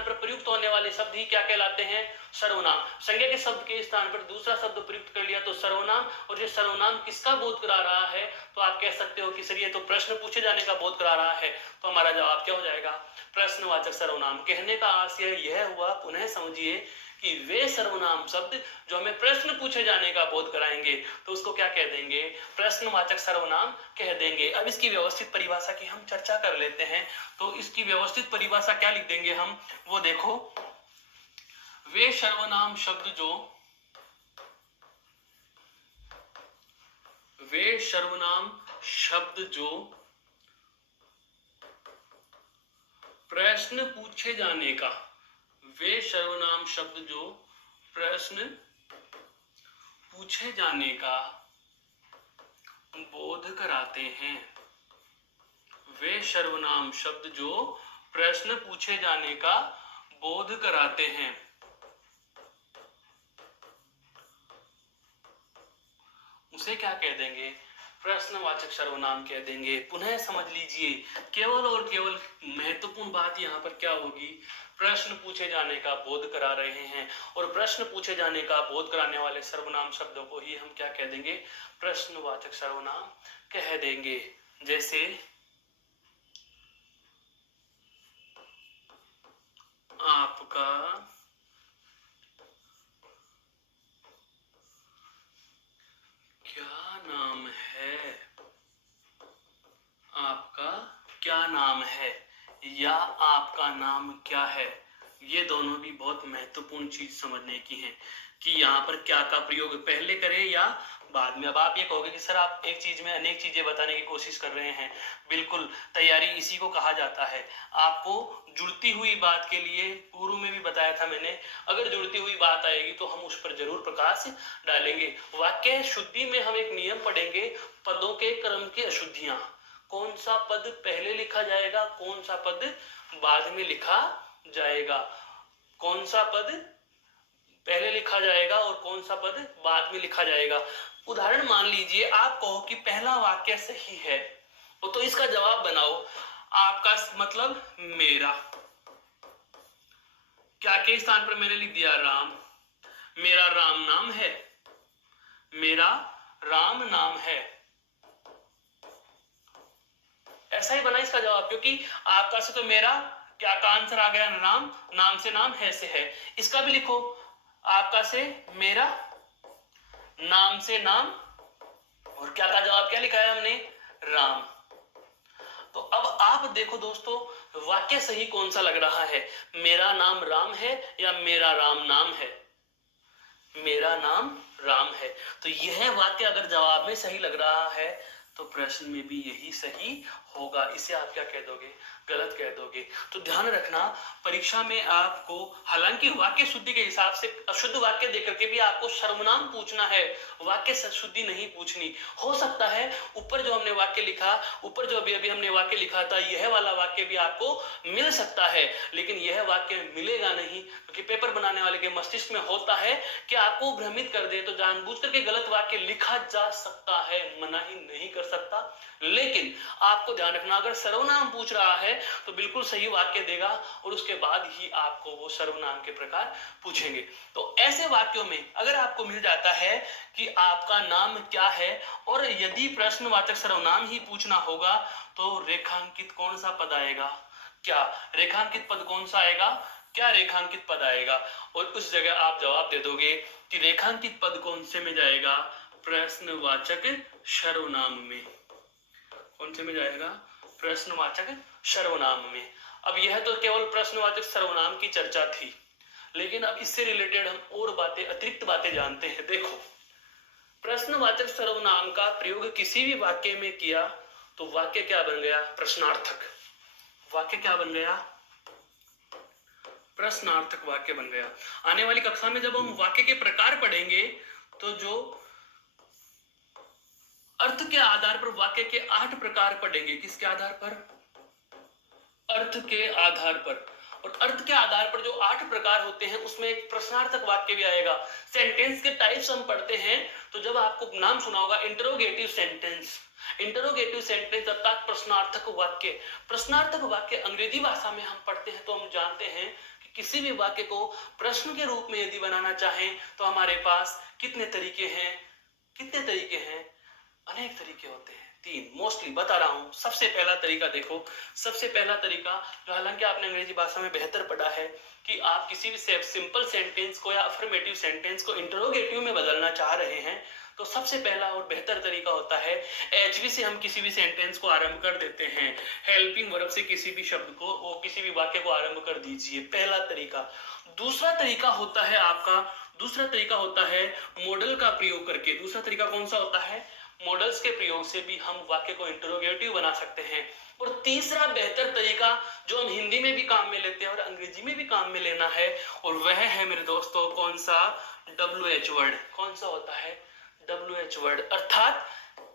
पर प्रयुक्त होने वाले शब्द ही क्या कहलाते हैं? सर्वनाम। संज्ञा के शब्द के स्थान पर दूसरा शब्द प्रयुक्त कर लिया तो सर्वनाम। और ये सर्वनाम किसका बोध करा रहा है? तो आप कह सकते हो कि सर ये तो प्रश्न पूछे जाने का बोध करा रहा है। तो हमारा जवाब क्या हो जाएगा? प्रश्नवाचक सर्वनाम। कहने का आशय यह हुआ, पुनः समझिए, कि वे सर्वनाम शब्द जो हमें प्रश्न पूछे जाने का बोध कराएंगे तो उसको क्या कह देंगे? प्रश्नवाचक सर्वनाम कह देंगे। अब इसकी व्यवस्थित परिभाषा की हम चर्चा कर लेते हैं। तो इसकी व्यवस्थित परिभाषा क्या लिख देंगे हम, वो देखो। वे सर्वनाम शब्द जो प्रश्न पूछे जाने का, वे सर्वनाम शब्द जो प्रश्न पूछे जाने का बोध कराते हैं। वे सर्वनाम शब्द जो प्रश्न पूछे जाने का बोध कराते हैं, उसे क्या कह देंगे? प्रश्नवाचक सर्वनाम कह देंगे। पुनः समझ लीजिए, केवल और केवल महत्वपूर्ण बात यहाँ पर क्या होगी? प्रश्न पूछे जाने का बोध करा रहे हैं और प्रश्न पूछे जाने का बोध कराने वाले सर्वनाम शब्दों को ही हम क्या कह देंगे? प्रश्नवाचक सर्वनाम कह देंगे। जैसे आपका क्या नाम है? आपका क्या नाम है या आपका नाम क्या है, ये दोनों भी बहुत महत्वपूर्ण चीज समझने की है कि यहाँ पर क्या का प्रयोग पहले करें या बाद में। अब आप ये कहोगे कि सर आप एक चीज में अनेक चीजें बताने की कोशिश कर रहे हैं। बिल्कुल, तैयारी इसी को कहा जाता है। आपको जुड़ती हुई बात के लिए पूर्व में भी बताया था मैंने, अगर जुड़ती हुई बात आएगी तो हम उस पर जरूर प्रकाश डालेंगे। वाक्य शुद्धि में हम एक नियम पढ़ेंगे, पदों के क्रम की अशुद्धियां। कौन सा पद पहले लिखा जाएगा, कौन सा पद बाद में लिखा जाएगा, कौन सा पद पहले लिखा जाएगा और कौन सा पद बाद में लिखा जाएगा। उदाहरण मान लीजिए, आप कहो कि पहला वाक्य सही है, तो इसका जवाब बनाओ। आपका मतलब मेरा, क्या के स्थान पर मैंने लिख दिया राम। मेरा राम नाम है, मेरा राम नाम है, ऐसा ही बना इसका जवाब, क्योंकि आपका से तो मेरा क्या का आंसर आ गया, नाम, नाम से नाम, है से है। इसका भी लिखो, आपका से मेरा, नाम से नाम, और क्या का जवाब क्या लिखा है हमने, राम। तो अब आप देखो दोस्तों, वाक्य सही कौन सा लग रहा है, मेरा नाम राम है या मेरा राम नाम है? मेरा नाम राम है। तो यह वाक्य अगर जवाब में सही लग रहा है तो प्रश्न में भी यही सही होगा। इसे आप क्या कह दोगे, गलत कह दोगे। तो ध्यान रखना, परीक्षा में आपको हालांकि वाक्य शुद्धि के हिसाब से अशुद्ध वाक्य देकर के भी आपको सर्वनाम पूछना है, वाक्य शुद्धि नहीं पूछनी। हो सकता है ऊपर जो हमने वाक्य लिखा, ऊपर जो अभी हमने वाक्य लिखा था, यह वाला वाक्य भी आपको मिल सकता है, लेकिन यह वाक्य मिलेगा नहीं, क्योंकि पेपर बनाने वाले के मस्तिष्क में होता है कि आपको भ्रमित कर दे, तो जानबूझ करके गलत वाक्य लिखा जा सकता है, मना ही नहीं कर सकता। लेकिन आपको ध्यान रखना, अगर सर्वनाम पूछ रहा है तो बिल्कुल सही वाक्य देगा और उसके बाद ही आपको वो सर्वनाम के प्रकार पूछेंगे। तो ऐसे वाक्यों में अगर आपको मिल जाता है कि आपका नाम क्या है, और यदि प्रश्नवाचक सर्वनाम ही पूछना होगा, तो रेखांकित कौन सा पद आएगा, क्या रेखांकित पद कौन सा आएगा, क्या रेखांकित पद आएगा, और उस जगह आप जवाब दे दोगे कि रेखांकित पद कौन से में जाएगा, प्रश्नवाचक सर्वनाम में। कौन से में जाएगा, प्रश्नवाचक सर्वनाम में। अब यह तो केवल प्रश्नवाचक सर्वनाम की चर्चा थी, लेकिन अब इससे रिलेटेड हम और बातें, अतिरिक्त बातें जानते हैं। देखो, प्रश्नवाचक सर्वनाम का प्रयोग किसी भी वाक्य में किया तो वाक्य क्या बन गया, प्रश्नार्थक। वाक्य क्या बन गया, प्रश्नार्थक वाक्य बन गया। आने वाली कक्षा में जब हम वाक्य के प्रकार पढ़ेंगे, तो जो अर्थ के आधार पर वाक्य के 8 प्रकार पढ़ेंगे। किसके आधार पर, अर्थ के आधार पर। और अर्थ के आधार पर जो 8 प्रकार होते हैं, उसमें एक प्रश्नार्थक वाक्य भी आएगा। सेंटेंस के टाइप्स हम पढ़ते हैं, तो जब आपको नाम सुना होगा इंटरोगेटिव सेंटेंस, इंटरोगेटिव सेंटेंस अर्थात प्रश्नार्थक वाक्य। प्रश्नार्थक वाक्य अंग्रेजी भाषा में हम पढ़ते हैं, तो हम जानते हैं कि किसी भी वाक्य को प्रश्न के रूप में यदि बनाना चाहें तो हमारे पास कितने तरीके हैं, कितने तरीके हैं, अनेक तरीके होते हैं। 3 मोस्टली बता रहा हूं। सबसे पहला तरीका देखो, सबसे पहला तरीका जो हालांकि आपने अंग्रेजी भाषा में बेहतर पढ़ा है, कि आप किसी भी सिंपल सेंटेंस को या अफर्मेटिव सेंटेंस को इंटरोगेटिव में बदलना चाह रहे हैं, तो सबसे पहला और बेहतर तरीका होता है एचवी से हम किसी भी सेंटेंस को आरंभ कर देते हैं। हेल्पिंग वर्ब से किसी भी शब्द को, वो किसी भी वाक्य को आरंभ कर दीजिए, पहला तरीका। दूसरा तरीका होता है आपका, दूसरा तरीका होता है मॉडल का प्रयोग करके। दूसरा तरीका कौन सा होता है, मॉडल्स के प्रयोग से भी हम वाक्य को इंटरोगेटिव बना सकते हैं। और तीसरा बेहतर तरीका जो हम हिंदी में भी काम में लेते हैं और अंग्रेजी में भी काम में लेना है, और वह है मेरे दोस्तों कौन सा, WH वर्ड। कौन सा होता है, WH वर्ड, अर्थात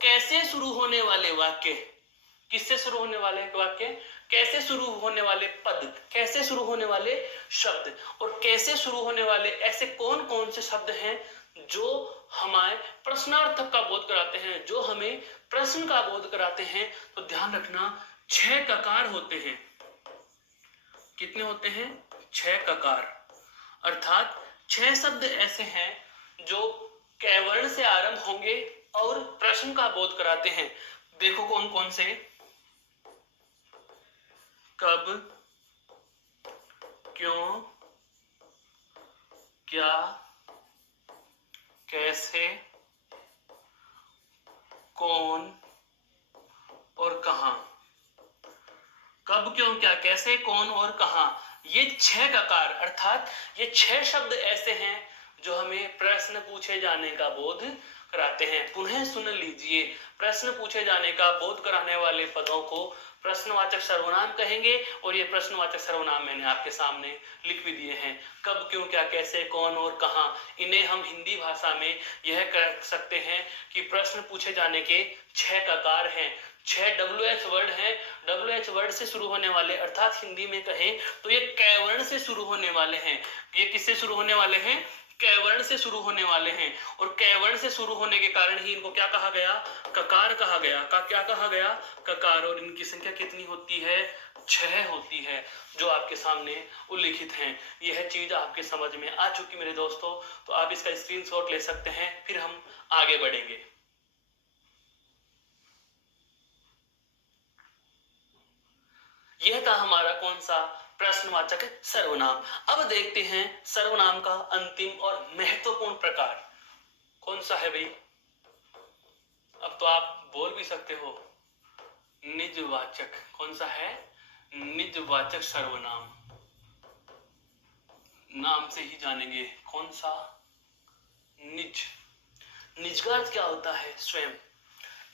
कैसे शुरू होने वाले वाक्य, किससे शुरू होने वाले वाक्य, कैसे शुरू होने वाले पद, कैसे शुरू होने वाले शब्द, और कैसे शुरू होने वाले ऐसे कौन कौन से शब्द हैं जो हमें प्रश्नार्थक का बोध कराते हैं, जो हमें प्रश्न का बोध कराते हैं। तो ध्यान रखना 6 ककार होते हैं। कितने होते हैं, 6 ककार, अर्थात 6 शब्द ऐसे हैं जो कैवर्ण से आरंभ होंगे और प्रश्न का बोध कराते हैं। देखो कौन कौन से, कब, क्यों, क्या, कैसे, कौन और कहां। कब, क्यों, क्या, कैसे, कौन और कहां, ये 6 ककार, अर्थात ये 6 शब्द ऐसे हैं जो हमें प्रश्न पूछे जाने का बोध कराते हैं। पुनः सुन लीजिए, प्रश्न पूछे जाने का बोध कराने वाले पदों को प्रश्नवाचक सर्वनाम कहेंगे, और ये प्रश्नवाचक सर्वनाम मैंने आपके सामने लिख भी दिए हैं। कब, क्यों, क्या, कैसे, कौन और कहां, इन्हें हम हिंदी भाषा में यह कह सकते हैं कि प्रश्न पूछे जाने के 6 ककार हैं। 6 WH वर्ड हैं। WH वर्ड से शुरू होने वाले, अर्थात हिंदी में कहें तो ये कैवर्ण से शुरू होने वाले हैं। ये किससे शुरू होने वाले हैं, कैवर्ण से शुरू होने वाले हैं, और कैवर्ण से शुरू होने के कारण ही इनको क्या कहा गया, ककार कहा गया। क्या कहा गया, ककार। और इनकी संख्या कितनी होती है, 6 होती है, जो आपके सामने उल्लिखित हैं। यह चीज आपके समझ में आ चुकी मेरे दोस्तों, तो आप इसका स्क्रीनशॉट ले सकते हैं, फिर हम आगे बढ़ेंगे। यह था हमारा कौन सा प्रश्नवाचक सर्वनाम। अब देखते हैं सर्वनाम का अंतिम और महत्वपूर्ण प्रकार कौन सा है भाई। अब तो आप बोल भी सकते हो, निजवाचक। कौन सा है? निजवाचक सर्वनाम। नाम से ही जानेंगे कौन सा? निज। निज का अर्थ क्या होता है? स्वयं।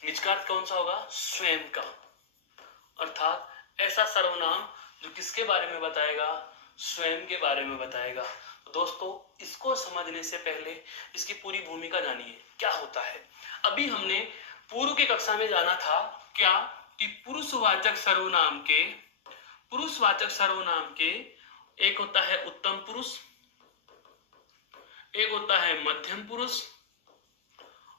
निज का अर्थ कौन सा होगा? स्वयं का। अर्थात ऐसा सर्वनाम जो किसके बारे में बताएगा? स्वयं के बारे में बताएगा। तो दोस्तों, इसको समझने से पहले इसकी पूरी भूमिका जानिए क्या होता है। अभी हमने पूर्व की कक्षा में जाना था क्या कि पुरुषवाचक सर्वनाम के एक होता है उत्तम पुरुष, एक होता है मध्यम पुरुष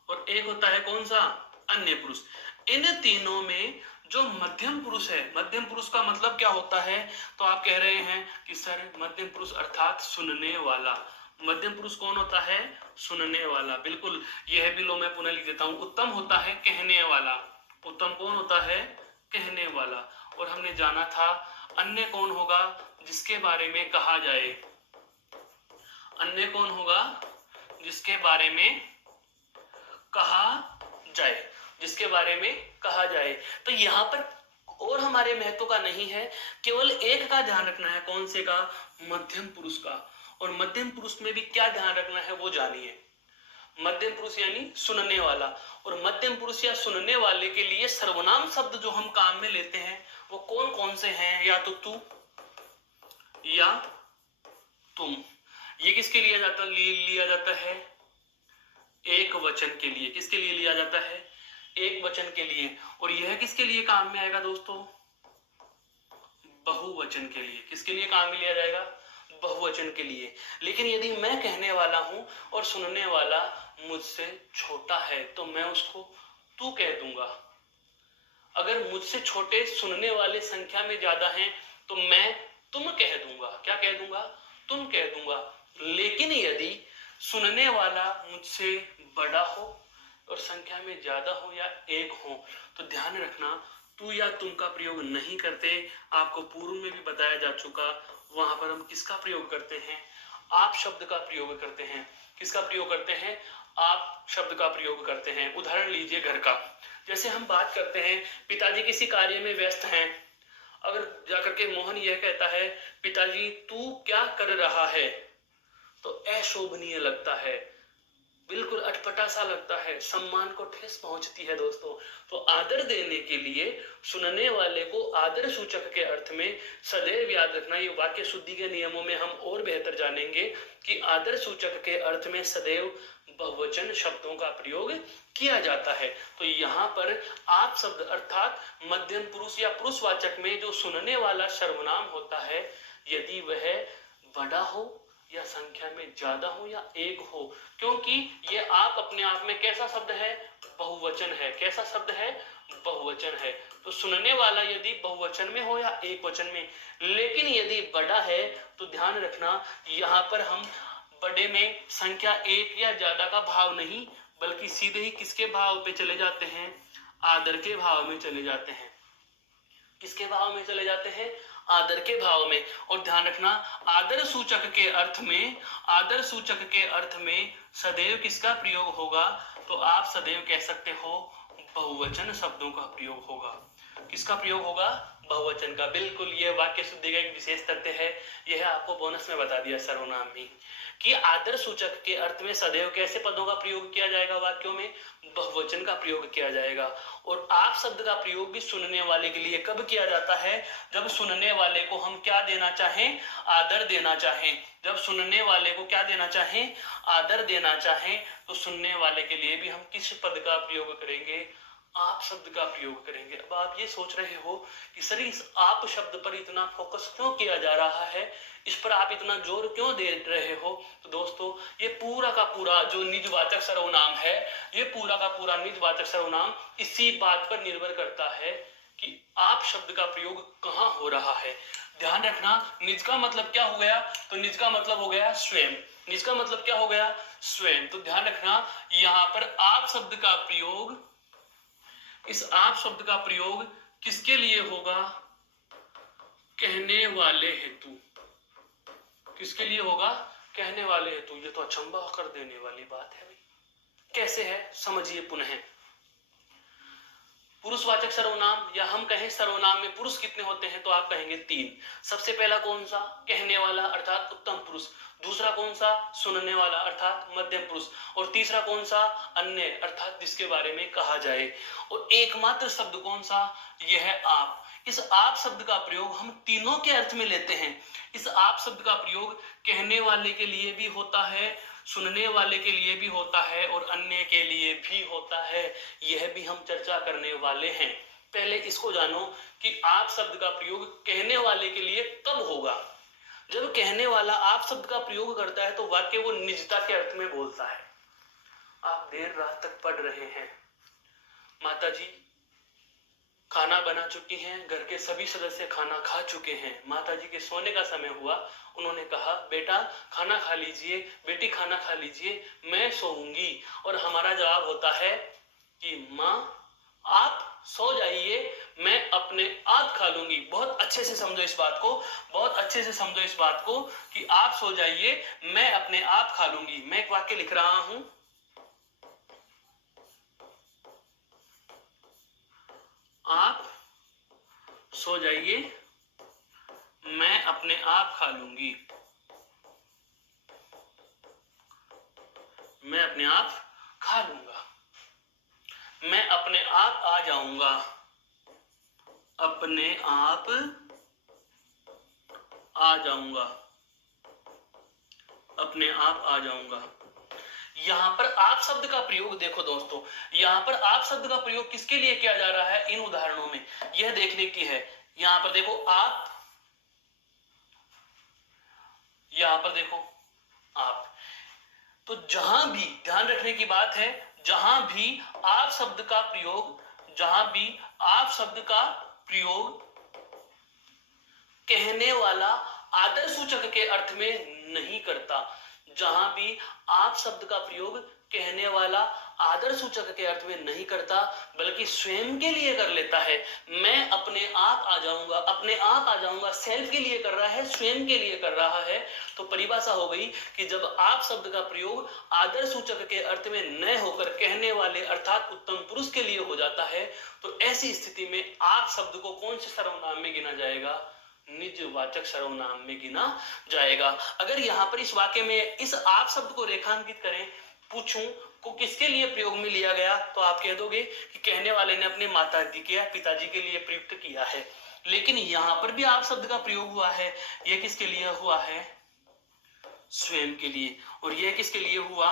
और एक होता है कौन सा? अन्य पुरुष। इन तीनों में जो मध्यम पुरुष है, मध्यम पुरुष का मतलब क्या होता है? तो आप कह रहे हैं कि सर मध्यम पुरुष अर्थात सुनने वाला। मध्यम पुरुष कौन होता है? सुनने वाला। बिल्कुल, यह भी लो मैं पुनः लिख देता हूं। उत्तम होता है कहने वाला। उत्तम कौन होता है? कहने वाला। और हमने जाना था अन्य कौन होगा? जिसके बारे में कहा जाए। अन्य कौन होगा? जिसके बारे में कहा जाए, जिसके बारे में कहा जाए। तो यहां पर और हमारे महत्व का नहीं है, केवल एक का ध्यान रखना है। कौन से का? मध्यम पुरुष का। और मध्यम पुरुष में भी क्या ध्यान रखना है वो जानिए। मध्यम पुरुष यानी सुनने वाला। और मध्यम पुरुष या सुनने वाले के लिए सर्वनाम शब्द जो हम काम में लेते हैं वो कौन कौन से हैं? या तो तू या तुम। ये किसके लिए लिया जाता है? एक वचन के लिए। किसके लिए लिया जाता है? एक वचन के लिए। और यह किसके लिए काम में आएगा दोस्तों? बहुवचन के लिए। किसके लिए काम में लिया जाएगा? बहुवचन के लिए। लेकिन यदि मैं कहने वाला हूं और सुनने वाला मुझसे छोटा है तो मैं उसको तू कह दूंगा। अगर मुझसे छोटे सुनने वाले संख्या में ज्यादा हैं तो मैं तुम कह दूंगा। क्या कह दूंगा? तुम कह दूंगा। लेकिन यदि सुनने वाला मुझसे बड़ा हो और संख्या में ज्यादा हो या एक हो तो ध्यान रखना तू या तुम का प्रयोग नहीं करते। आपको पूर्व में भी बताया जा चुका। वहां पर हम किसका प्रयोग करते हैं? आप शब्द का प्रयोग करते हैं। किसका प्रयोग करते हैं? आप शब्द का प्रयोग करते हैं। उदाहरण लीजिए घर का। जैसे हम बात करते हैं पिताजी किसी कार्य में व्यस्त हैं, अगर जाकर के मोहन यह कहता है पिताजी तू क्या कर रहा है, तो अशोभनीय लगता है, बिल्कुल अटपटा सा लगता है, सम्मान को ठेस पहुंचती है दोस्तों। तो आदर देने के लिए सुनने वाले को आदर सूचक के अर्थ में सदैव याद रखना। ये वाक्य शुद्धि के नियमों में हम और बेहतर जानेंगे कि आदर सूचक के अर्थ में सदैव बहुवचन शब्दों का प्रयोग किया जाता है। तो यहाँ पर आप शब्द अर्थात मध्यम पुरुष या पुरुषवाचक में जो सुनने वाला सर्वनाम होता है, यदि वह बड़ा हो या संख्या में ज्यादा हो या एक हो, क्योंकि ये आप अपने आप में कैसा शब्द है? बहुवचन है। कैसा शब्द है? बहुवचन है। तो सुनने वाला यदि बहुवचन में हो या एक वचन में, लेकिन यदि बड़ा है तो ध्यान रखना यहाँ पर हम बड़े में संख्या एक या ज्यादा का भाव नहीं, बल्कि सीधे ही किसके भाव पे चले जाते हैं? आदर के भाव में चले जाते हैं। किसके भाव में चले जाते हैं? आदर के भाव में। और ध्यान रखना आदर सूचक के अर्थ में सदैव किसका प्रयोग होगा? तो आप सदैव कह सकते हो बहुवचन शब्दों का प्रयोग होगा। किसका प्रयोग होगा? बहुवचन का। बिल्कुल, यह वाक्य शुद्धि का एक विशेष तथ्य है। यह आपको बोनस में बता दिया सर्वनाम में कि आदर सूचक के अर्थ में सदैव कैसे पदों का प्रयोग किया जाएगा? वाक्यों में बहुवचन का प्रयोग किया जाएगा। और आप शब्द का प्रयोग भी सुनने वाले के लिए कब किया जाता है? जब सुनने वाले को हम क्या देना चाहें? आदर देना चाहें। जब सुनने वाले को क्या देना चाहें? आदर देना चाहें। तो सुनने वाले के लिए भी हम किस पद का प्रयोग करेंगे? आप शब्द का प्रयोग करेंगे। अब आप ये सोच रहे हो कि सर इस आप शब्द पर इतना फोकस क्यों किया जा रहा है, इस पर आप इतना जोर क्यों दे रहे हो? तो दोस्तों, ये पूरा का पूरा जो निजवाचक सर्वनाम है, ये पूरा का पूरा निजवाचक सर्वनाम इसी बात पर निर्भर करता है कि आप शब्द का प्रयोग कहाँ हो रहा है। ध्यान रखना, निज का मतलब क्या हो गया? तो निज का मतलब हो गया स्वयं। निज का मतलब क्या हो गया? स्वयं। तो ध्यान रखना यहाँ पर आप शब्द का प्रयोग, इस आप शब्द का प्रयोग किसके लिए होगा? वाले हेतु, किसके लिए होगा? कहने वाले हेतु। ये तो अचंभा कर देने वाली बात है भाई, कैसे है समझिए पुनः। पुरुषवाचक सर्वनाम या हम कहें सर्वनाम में पुरुष कितने होते हैं तो आप कहेंगे 3। सबसे पहला कौन सा? कहने वाला अर्थात उत्तम पुरुष। दूसरा कौन सा? सुनने वाला अर्थात मध्यम पुरुष। और तीसरा कौन सा? अन्य अर्थात जिसके बारे में कहा जाए। और एकमात्र शब्द कौन सा? यह है आप। इस आप शब्द का प्रयोग हम तीनों के अर्थ में लेते हैं। इस आप शब्द का प्रयोग कहने वाले के लिए भी होता है, सुनने वाले के लिए भी होता है और अन्य के लिए भी होता है। यह भी हम चर्चा करने वाले हैं। पहले इसको जानो कि आप शब्द का प्रयोग कहने वाले के लिए कब होगा। जब कहने वाला आप शब्द का प्रयोग करता है तो वाक्य वो निजता के अर्थ में बोलता है। आप देर रात तक पढ़ रहे हैं, माता जी खाना बना चुकी हैं, घर के सभी सदस्य खाना खा चुके हैं, माता जी के सोने का समय हुआ, उन्होंने कहा बेटा खाना खा लीजिए, बेटी खाना खा लीजिए, मैं सोऊंगी। और हमारा जवाब होता है कि माँ आप सो जाइए, मैं अपने आप खा लूंगी। बहुत अच्छे से समझो इस बात को, बहुत अच्छे से समझो इस बात को कि आप सो जाइए, मैं अपने आप खा लूंगी। मैं एक वाक्य लिख रहा हूं, आप सो जाइए, मैं अपने आप खा लूंगी, मैं अपने आप खा लूंगा, मैं अपने आप आ जाऊंगा, अपने आप आ जाऊंगा, अपने आप आ जाऊंगा। यहां पर आप शब्द का प्रयोग देखो दोस्तों, यहां पर आप शब्द का प्रयोग किसके लिए किया जा रहा है इन उदाहरणों में, यह देखने की है। यहां पर देखो आप, यहां पर देखो आप, तो जहां भी ध्यान रखने की बात है, जहां भी आप शब्द का प्रयोग, जहां भी आप शब्द का प्रयोग कहने वाला आदर सूचक के अर्थ में नहीं करता, जहां भी आप शब्द का प्रयोग कहने वाला आदर सूचक के अर्थ में नहीं करता बल्कि स्वयं के लिए कर लेता है, मैं अपने आप आ जाऊंगा, अपने आप आ जाऊंगा सेल्फ के लिए कर रहा है, स्वयं के लिए कर रहा है, तो परिभाषा हो गई कि जब आप शब्द का प्रयोग आदर सूचक के अर्थ में न होकर कहने वाले अर्थात उत्तम पुरुष के लिए हो जाता है, तो ऐसी स्थिति में आप शब्द को कौन से सर्वनाम में गिना जाएगा? निजवाचक सर्वनाम में गिना जाएगा। अगर यहाँ पर इस वाक्य में इस आप शब्द को रेखांकित करें, पूछूं को किसके लिए प्रयोग में लिया गया, तो आप कह दोगे कि कहने वाले ने अपने माता जी के या पिताजी के लिए प्रयुक्त किया है। लेकिन यहाँ पर भी आप शब्द का प्रयोग हुआ है, यह किसके लिए हुआ है? स्वयं के लिए। और यह किसके लिए हुआ?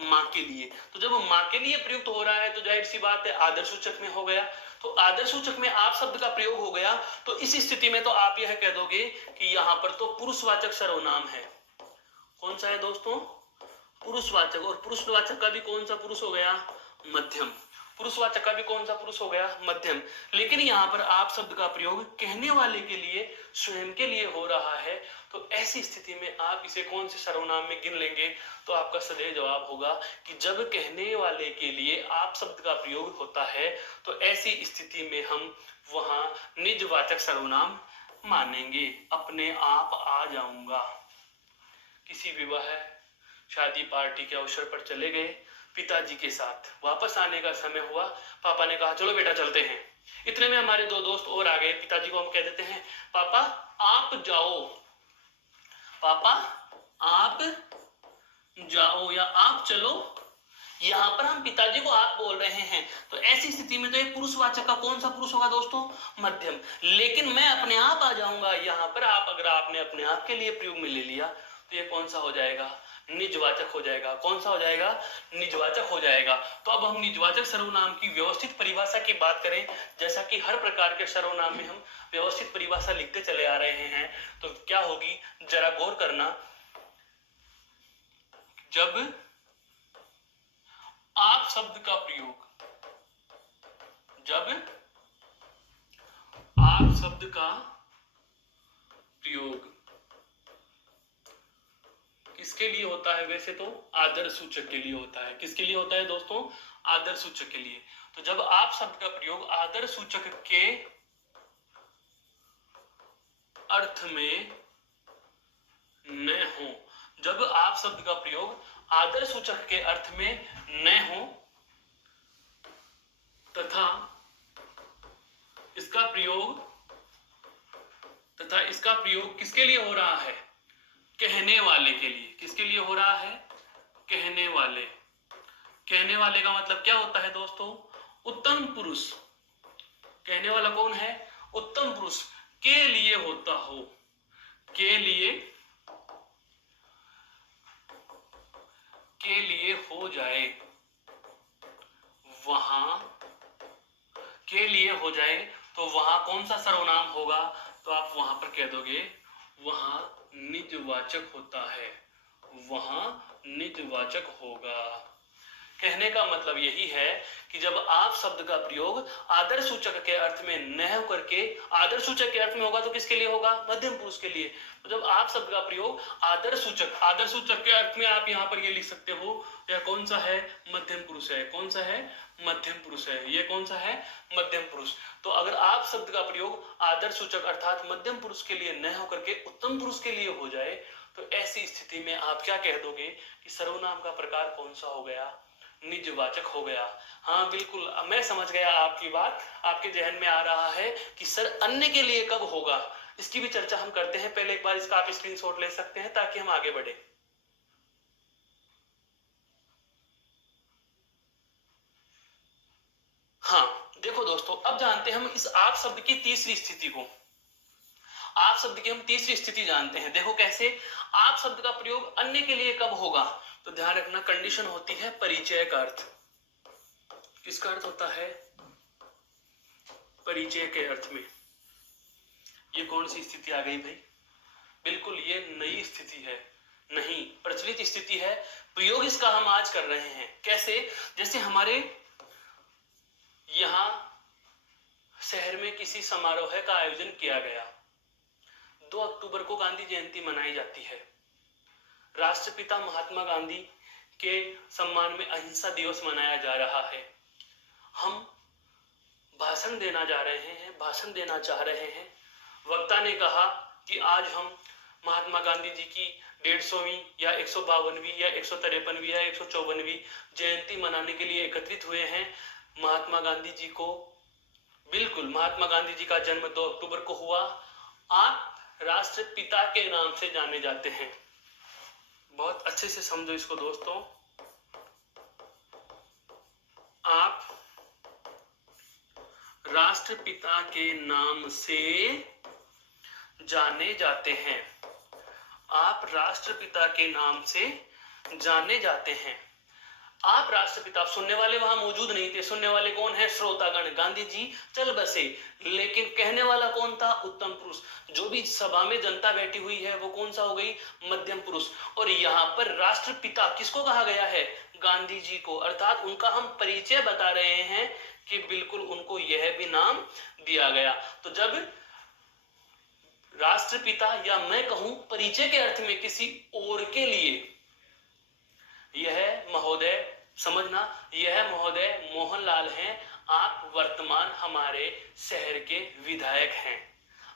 माँ के लिए। तो जब माँ के लिए प्रयुक्त हो रहा है तो जाहिर सी बात है आदर सूचक में हो गया, तो आदर सूचक में आप शब्द का प्रयोग हो गया, तो इस स्थिति में तो आप यह कह दोगे कि यहाँ पर तो पुरुषवाचक सर्वनाम है। कौन सा है दोस्तों? पुरुषवाचक। और पुरुषवाचक का भी कौन सा पुरुष हो गया? मध्यम। पुरुषवाचक का भी कौन सा पुरुष हो गया? मध्यम। लेकिन यहाँ पर आप शब्द का प्रयोग कहने वाले के लिए, स्वयं के लिए हो रहा है, तो ऐसी स्थिति में आप इसे कौन से सर्वनाम में गिन लेंगे? तो आपका सदैव जवाब होगा कि जब कहने वाले के लिए आप शब्द का प्रयोग होता है तो ऐसी स्थिति में हम वहां निजवाचक सर्वनाम मानेंगे। अपने आप आ जाऊंगा। किसी विवाह शादी पार्टी के अवसर पर चले गए, पिताजी के साथ वापस आने का समय हुआ, पापा ने कहा चलो बेटा चलते हैं। इतने में हमारे दो दोस्त और आ गए, पिताजी को हम कह देते हैं पापा आप जाओ, पापा आप जाओ या आप चलो। यहां पर हम पिताजी को आप बोल रहे हैं, तो ऐसी स्थिति में तो एक पुरुषवाचक का कौन सा पुरुष होगा दोस्तों? मध्यम। लेकिन मैं अपने आप आ जाऊंगा, यहां पर आप अगर आपने अपने आप के लिए प्रयोग में ले लिया तो ये कौन सा हो जाएगा? निजवाचक हो जाएगा। कौन सा हो जाएगा? निजवाचक हो जाएगा। तो अब हम निजवाचक सर्वनाम की व्यवस्थित परिभाषा की बात करें, जैसा कि हर प्रकार के सर्वनाम में हम व्यवस्थित परिभाषा लिखते चले आ रहे हैं, तो क्या होगी जरा गौर करना। जब आप शब्द का प्रयोग, जब आप शब्द का प्रयोग किसके लिए होता है? वैसे तो आदर सूचक के लिए होता है। किसके लिए होता है दोस्तों? आदर सूचक के लिए। तो जब आप शब्द का प्रयोग आदर सूचक के अर्थ में न हो। जब आप शब्द का प्रयोग आदर सूचक के अर्थ में न हो तथा इसका प्रयोग किसके लिए हो रहा है? कहने वाले के लिए। किसके लिए हो रहा है? कहने वाले। कहने वाले का मतलब क्या होता है दोस्तों? उत्तम पुरुष। कहने वाला कौन है? उत्तम पुरुष के लिए होता हो, के लिए हो जाए, वहां के लिए हो जाए तो वहां कौन सा सर्वनाम होगा? तो आप वहां पर कह दोगे वहां निजवाचक होता है, वहां निजवाचक होगा। कहने का मतलब यही है कि जब आप शब्द का प्रयोग आदर सूचक के अर्थ में न होकर के आदर सूचक के अर्थ में होगा तो किसके लिए होगा? मध्यम पुरुष के लिए। तो जब आप शब्द का प्रयोग आदर सूचक के अर्थ में आप यहाँ पर ये लिख सकते हो, यह कौन सा है? मध्यम पुरुष है। कौन सा है? मध्यम पुरुष है। ये कौन सा है? मध्यम पुरुष। तो अगर आप शब्द का प्रयोग आदर सूचक अर्थात मध्यम पुरुष के लिए न होकर के उत्तम पुरुष के लिए हो जाए तो ऐसी स्थिति में आप क्या कह दोगे कि सर्वनाम का प्रकार कौन सा हो गया? निजवाचक हो गया। हाँ बिल्कुल, मैं समझ गया आपकी बात। आपके जहन में आ रहा है कि सर अन्य के लिए कब होगा, इसकी भी चर्चा हम करते हैं। पहले एक बार इसका आप स्क्रीनशॉट ले सकते हैं ताकि हम आगे बढ़े। हाँ देखो दोस्तों, अब जानते हैं हम इस आप शब्द की तीसरी स्थिति को। आप शब्द की हम तीसरी स्थिति जानते हैं। देखो कैसे? आप शब्द का प्रयोग अन्य के लिए कब होगा? तो ध्यान रखना, कंडीशन होती है परिचय का अर्थ। किसका अर्थ होता है? परिचय के अर्थ में। ये कौन सी स्थिति आ गई भाई? बिल्कुल ये नई स्थिति है, नहीं प्रचलित स्थिति है। प्रयोग इसका हम आज कर रहे हैं। कैसे? जैसे हमारे यहां शहर में किसी समारोह का आयोजन किया गया। 2 अक्टूबर को गांधी जयंती मनाई जाती है। राष्ट्रपिता महात्मा गांधी के सम्मान में अहिंसा दिवस मनाया जा रहा है। हम भाषण देना जा रहे हैं, भाषण देना चाह रहे हैं। वक्ता ने कहा कि आज हम महात्मा गांधी जी की 150वीं या 152वीं या 153वीं या 154वीं जयंती मनाने के लिए एकत्रित हुए हैं। महात्मा गांधी जी को, बिल्कुल महात्मा गांधी जी का जन्म 2 अक्टूबर को हुआ। आप राष्ट्रपिता के नाम से जाने जाते हैं। बहुत अच्छे से समझो इसको दोस्तों। आप राष्ट्रपिता के नाम से जाने जाते हैं। आप राष्ट्रपिता के नाम से जाने जाते हैं। आप राष्ट्रपिता, सुनने वाले वहां मौजूद नहीं थे। सुनने वाले कौन है? श्रोतागण। गांधी जी चल बसे, लेकिन कहने वाला कौन था? उत्तम पुरुष। जो भी सभा में जनता बैठी हुई है वो कौन सा हो गई? मध्यम पुरुष। और यहाँ पर राष्ट्रपिता किसको कहा गया है? गांधी जी को। अर्थात उनका हम परिचय बता रहे हैं कि बिल्कुल उनको यह भी नाम दिया गया। तो जब राष्ट्रपिता या मैं कहूं परिचय के अर्थ में किसी और के लिए, यह महोदय, समझना, यह महोदय मोहनलाल हैं। आप वर्तमान हमारे शहर के विधायक हैं।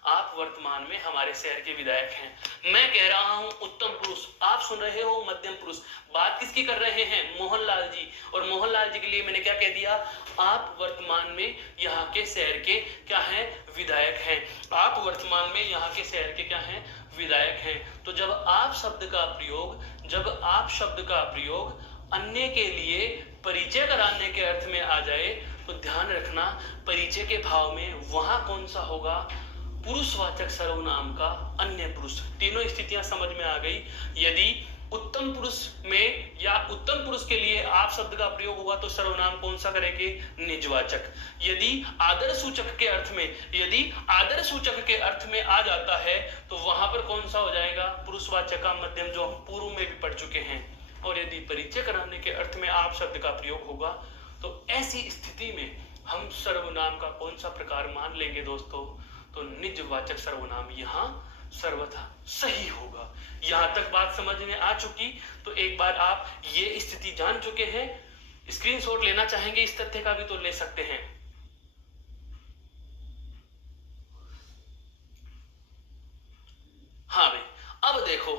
आप वर्तमान में हमारे शहर के विधायक हैं। मैं कह रहा हूं उत्तम पुरुष, आप सुन रहे हो मध्यम पुरुष। बात किसकी कर रहे हैं? मोहनलाल जी। और मोहनलाल जी के लिए मैंने क्या कह दिया? आप वर्तमान में यहाँ के शहर के क्या हैं? विधायक हैं। आप वर्तमान में यहाँ के शहर के क्या हैं? विधायक हैं। तो जब आप शब्द का प्रयोग अन्य के लिए परिचय कराने के अर्थ में आ जाए तो ध्यान रखना परिचय के भाव में वहां कौन सा होगा? पुरुषवाचक सर्वनाम का अन्य पुरुष। तीनों स्थितियां समझ में आ गई। यदि उत्तम पुरुष में या उत्तम पुरुष के लिए आप शब्द का प्रयोग होगा तो सर्वनाम कौन सा करेंगे? निजवाचक। यदि आदर सूचक के अर्थ में आ जाता है तो वहां पर कौन सा हो जाएगा? पुरुषवाचक का मध्यम, जो हम पूर्व में भी पढ़ चुके हैं। और यदि परिचय कराने के अर्थ में आप शब्द का प्रयोग होगा तो ऐसी स्थिति में हम सर्वनाम का कौन सा प्रकार मान लेंगे दोस्तों? तो निजवाचक सर्वनाम यहाँ सर्वथा सही होगा। यहां तक बात समझ में आ चुकी? तो एक बार आप ये स्थिति जान चुके हैं। स्क्रीनशॉट लेना चाहेंगे इस तथ्य का भी तो ले सकते हैं। हाँ भाई, अब देखो,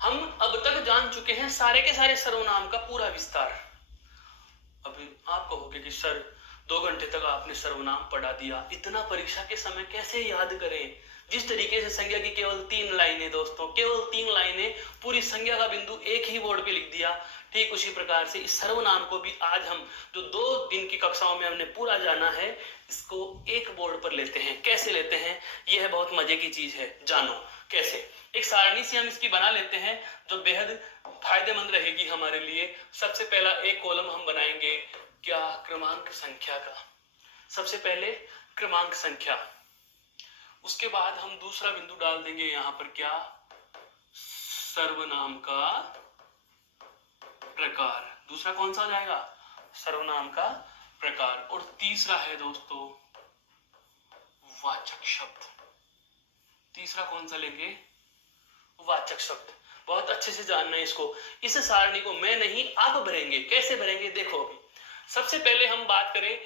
हम अब तक जान चुके हैं सारे के सारे सर्वनाम का पूरा विस्तार। अभी आप कहोगे कि सर 2 घंटे तक आपने सर्वनाम पढ़ा दिया, इतना परीक्षा के समय कैसे याद करें? जिस तरीके से संज्ञा की केवल 3 लाइनें दोस्तों, केवल 3 लाइनें, पूरी संज्ञा का बिंदु एक ही बोर्ड पे लिख दिया, ठीक उसी प्रकार से इस सर्वनाम को भी आज हम जो 2 दिन की कक्षाओं में हमने पूरा जाना है, इसको एक बोर्ड पर लेते हैं। कैसे लेते हैं? यह बहुत मजे की चीज है, जानो कैसे। एक सारणी सी हम इसकी बना लेते हैं जो बेहद फायदेमंद रहेगी हमारे लिए। सबसे पहला एक कॉलम हम बनाएंगे क्या? क्रमांक संख्या का। सबसे पहले क्रमांक संख्या, उसके बाद हम दूसरा बिंदु डाल देंगे यहां पर क्या? सर्वनाम का प्रकार। दूसरा कौन सा हो जाएगा? सर्वनाम का प्रकार। और तीसरा है दोस्तों वाचक शब्द। तीसरा कौन सा लेंगे? वाचक शब्द। बहुत अच्छे से जानना है इसको। इस सारणी को मैं नहीं आप भरेंगे। कैसे भरेंगे देखो। अभी सबसे पहले हम बात करें,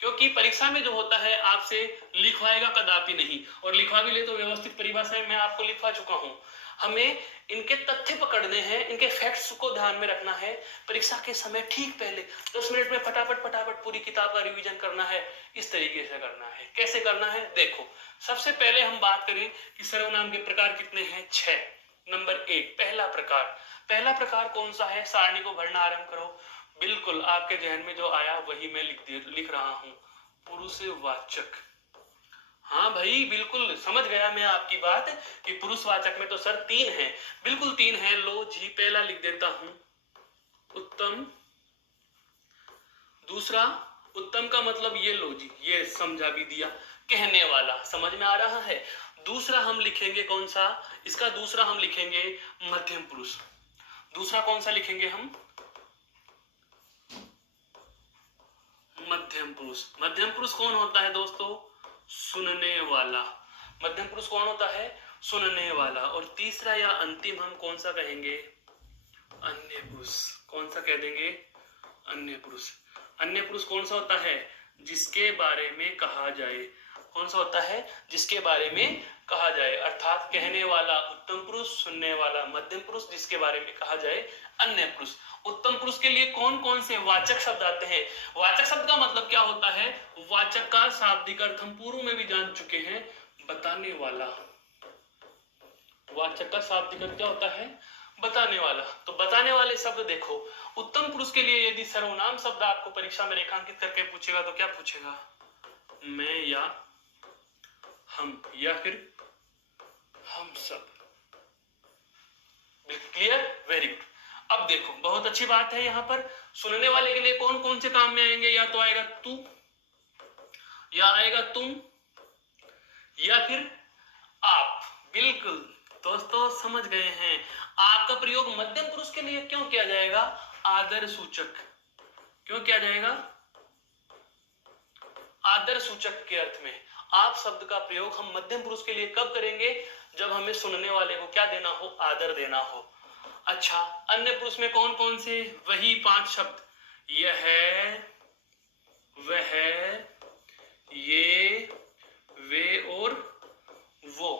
क्योंकि परीक्षा में जो होता है आपसे लिखवाएगा कदापि नहीं, और लिखवा भी ले तो व्यवस्थित परिभाषाएं मैं आपको लिखवा चुका हूं। हमें इनके तथ्य पकड़ने हैं, इनके फैक्ट्स को ध्यान में रखना है। परीक्षा के समय ठीक पहले 10 मिनट में फटाफट फटाफट पूरी किताब का रिवीजन करना है। इस तरीके से करना है। कैसे करना है देखो। सबसे पहले हम बात करें कि सर्वनाम के प्रकार कितने हैं? 6। नंबर 1 पहला प्रकार। पहला प्रकार कौन सा है? सारणी को भरना आरंभ करो। बिल्कुल आपके जहन में जो आया वही मैं लिख रहा हूं, पुरुषवाचक। हाँ भाई, बिल्कुल समझ गया मैं आपकी बात कि पुरुषवाचक में तो सर 3 है। बिल्कुल 3 है। लो जी, पहला लिख देता हूं उत्तम। दूसरा, उत्तम का मतलब ये लो जी, ये समझा भी दिया, कहने वाला। समझ में आ रहा है? दूसरा हम लिखेंगे कौन सा? इसका दूसरा हम लिखेंगे मध्यम पुरुष। दूसरा कौन सा लिखेंगे हम? मध्यम पुरुष। मध्यम पुरुष कौन होता है दोस्तों? सुनने वाला। मध्यम पुरुष कौन होता है? सुनने वाला। और तीसरा या अंतिम हम कौन सा कहेंगे? अन्य पुरुष। कौन सा कह देंगे? अन्य पुरुष। अन्य पुरुष कौन सा होता है? जिसके बारे में कहा जाए। कौन सा होता है? जिसके बारे में कहा जाए। अर्थात कहने वाला उत्तम पुरुष, सुनने वाला मध्यम पुरुष, जिसके बारे में कहा जाए अन्य पुरुष। उत्तम पुरुष के लिए कौन कौन से वाचक शब्द आते हैं? वाचक शब्द का मतलब क्या होता है? वाचक का शाब्दिक अर्थ हम पूर्व में भी जान चुके हैं, बताने वाला। वाचक का शाब्दिक अर्थ क्या होता है? बताने वाला। तो बताने वाले शब्द देखो। उत्तम पुरुष के लिए यदि सर्वनाम शब्द आपको परीक्षा में रेखांकित करके पूछेगा तो क्या पूछेगा? मैं या हम, या फिर हम सब। क्लियर? Very good. अब देखो, बहुत अच्छी बात है। यहां पर सुनने वाले के लिए कौन कौन से काम में आएंगे? या तो आएगा तू, या आएगा तुम, या फिर आप। बिल्कुल दोस्तों, समझ गए हैं। आपका प्रयोग मध्यम पुरुष के लिए क्यों किया जाएगा? आदर सूचक। क्यों किया जाएगा? आदर सूचक के अर्थ में। आप शब्द का प्रयोग हम मध्यम पुरुष के लिए कब करेंगे? जब हमें सुनने वाले को क्या देना हो? आदर देना हो। अच्छा, अन्य पुरुष में कौन कौन से? वही 5 शब्द, यह, वह, ये, वे और वो।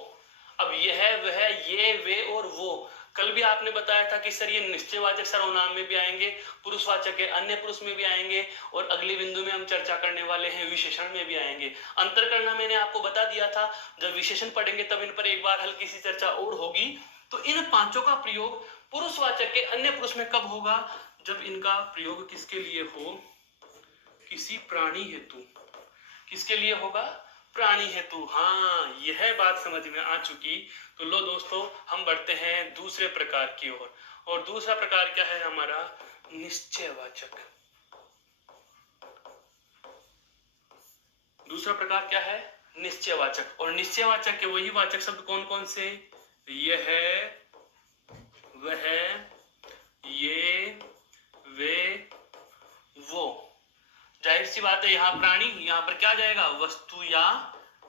अब यह, वह, ये, वे और वो, कल भी आपने बताया था कि सर ये निश्चयवाचक सर्वनाम में भी आएंगे, पुरुषवाचक के अन्य पुरुष में भी आएंगे, और अगले बिंदु में हम चर्चा करने वाले हैं विशेषण में भी आएंगे। अंतर करना मैंने आपको बता दिया था। जब विशेषण पढ़ेंगे तब इन पर एक बार हल्की सी चर्चा और होगी। तो इन 5 का प्रयोग पुरुषवाचक के अन्य पुरुष में कब होगा? जब इनका प्रयोग किसके लिए हो? किसी प्राणी हेतु। किसके लिए होगा? प्राणी हेतु। हाँ, यह बात समझ में आ चुकी। तो लो दोस्तों, हम बढ़ते हैं दूसरे प्रकार की ओर। और दूसरा प्रकार क्या है हमारा? निश्चयवाचक। दूसरा प्रकार क्या है? निश्चयवाचक। और निश्चयवाचक के वही वाचक शब्द कौन कौन से? यह, वह, ये, वे, वो। जाहिर सी बात है, यहाँ प्राणी, यहाँ पर क्या जाएगा? वस्तु या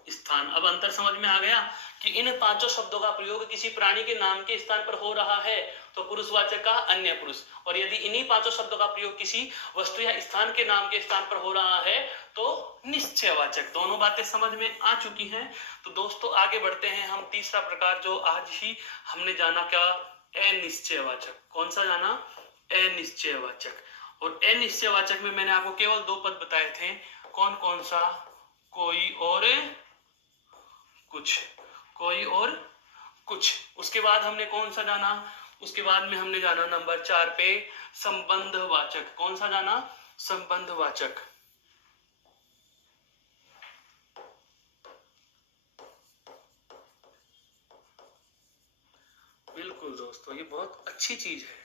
स्थान। अब अंतर समझ में आ गया कि इन पांचों शब्दों का प्रयोग किसी प्राणी के नाम के स्थान पर हो रहा है तो पुरुषवाचक का अन्य पुरुष, और यदि इन्हीं पांचों शब्दों का प्रयोग किसी वस्तु या स्थान के नाम के स्थान पर हो रहा है तो निश्चयवाचक। दोनों बातें समझ में आ चुकी हैं। तो दोस्तों आगे बढ़ते हैं हम तीसरा प्रकार जो आज ही हमने जाना, क्या? अनिश्चयवाचक। कौन सा जाना? अनिश्चयवाचक। और अनिश्चयवाचक में मैंने आपको केवल दो पद बताए थे। कौन कौन सा? कोई और कुछ। कोई और कुछ। उसके बाद हमने कौन सा जाना? उसके बाद में हमने जाना नंबर 4 पे संबंधवाचक। कौन सा जाना? संबंधवाचक। बिल्कुल दोस्तों, ये बहुत अच्छी चीज है।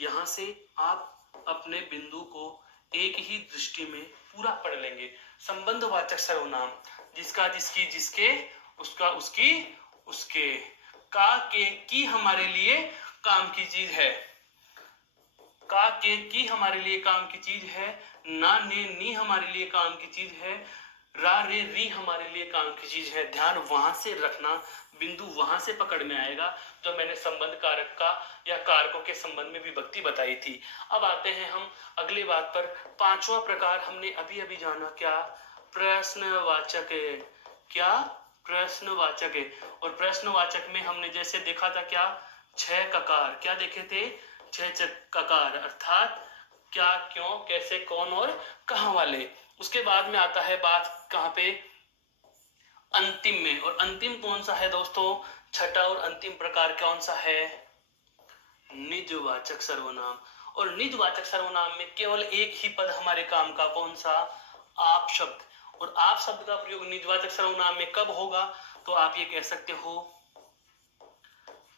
यहां से आप अपने बिंदु को एक ही दृष्टि में पूरा पढ़ लेंगे। संबंधवाचक सर्वनाम, जिसका, जिसकी, जिसके, उसका, उसकी, उसके, का, के, की हमारे लिए काम की चीज है। का, के, की हमारे लिए काम की चीज है। ना, ने, नी हमारे लिए काम की चीज है। रा, रे, री हमारे लिए काम की चीज है। ध्यान वहां से रखना, बिंदु वहां से पकड़ में आएगा जो मैंने संबंध कारक का या कारकों के संबंध में विभक्ति बताई थी। अब आते हैं हम अगली बात पर। पांचवा प्रकार हमने अभी अभी जाना, क्या? प्रश्नवाचक है। क्या? प्रश्नवाचक है। और प्रश्नवाचक में हमने जैसे देखा था, क्या? 6 ककार। क्या देखे थे? 6 ककार, अर्थात क्या, क्यों, कैसे, कौन और कहां वाले। उसके बाद में आता है बात कहां पे? अंतिम में। और अंतिम कौन सा है दोस्तों? छठा और अंतिम प्रकार कौन सा है? निजवाचक सर्वनाम। और निजवाचक सर्वनाम में केवल एक ही पद हमारे काम का, कौन सा? आप शब्द। और आप शब्द का प्रयोग निजवाचक सर्वनाम में कब होगा? तो आप ये कह सकते हो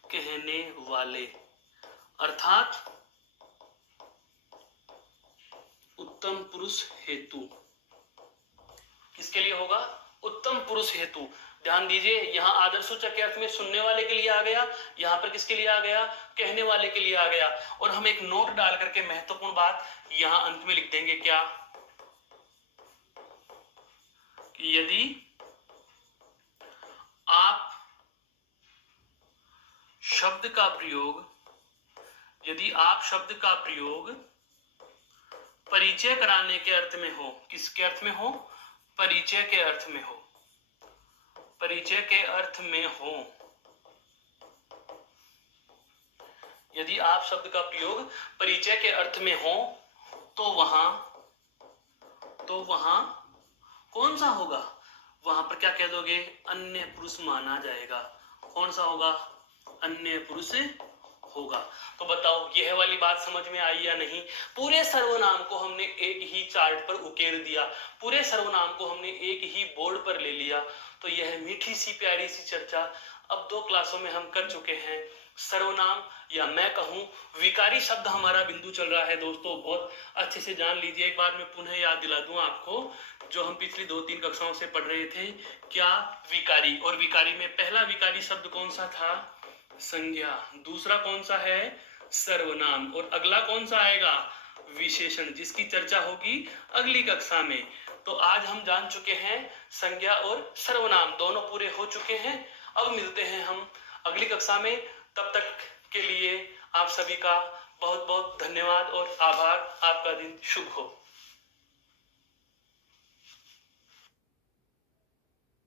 कहने वाले, अर्थात उत्तम पुरुष हेतु। किसके लिए होगा? उत्तम पुरुष हेतु। ध्यान दीजिए, यहाँ आदर्शसूचक के अर्थ में सुनने वाले के लिए आ गया, यहाँ पर किसके लिए आ गया? कहने वाले के लिए आ गया। और हम एक नोट डाल करके महत्वपूर्ण बात यहाँ अंत में लिख देंगे, क्या? कि यदि आप शब्द का प्रयोग, यदि आप शब्द का प्रयोग परिचय कराने के अर्थ में हो, किसके अर्थ में हो? परिचय के अर्थ में हो, परिचय के अर्थ में हो। यदि आप शब्द का प्रयोग परिचय के अर्थ में हो तो वहां कौन सा होगा? वहां पर क्या कह दोगे? अन्य पुरुष माना जाएगा। कौन सा होगा? अन्य पुरुष होगा। तो बताओ यह वाली बात समझ में आई या नहीं? पूरे सर्वनाम को हमने एक ही चार्ट पर उकेर दिया, पूरे सर्वनाम को हमने एक ही बोर्ड पर ले लिया। तो यह मीठी सी प्यारी सी चर्चा अब 2 क्लासों में हम कर चुके हैं। सर्वनाम, या मैं कहूं विकारी शब्द हमारा बिंदु चल रहा है दोस्तों, बहुत अच्छे से जान लीजिए। एक बार मैं पुनः याद दिला दूं आपको, जो हम पिछली 2-3 कक्षाओं से पढ़ रहे थे, क्या? विकारी। और विकारी में पहला विकारी शब्द कौन सा था? संज्ञा। दूसरा कौन सा है? सर्वनाम। और अगला कौन सा आएगा? विशेषण, जिसकी चर्चा होगी अगली कक्षा में। तो आज हम जान चुके हैं संज्ञा और सर्वनाम दोनों पूरे हो चुके हैं। अब मिलते हैं हम अगली कक्षा में। तब तक के लिए आप सभी का बहुत बहुत धन्यवाद और आभार। आपका दिन शुभ हो।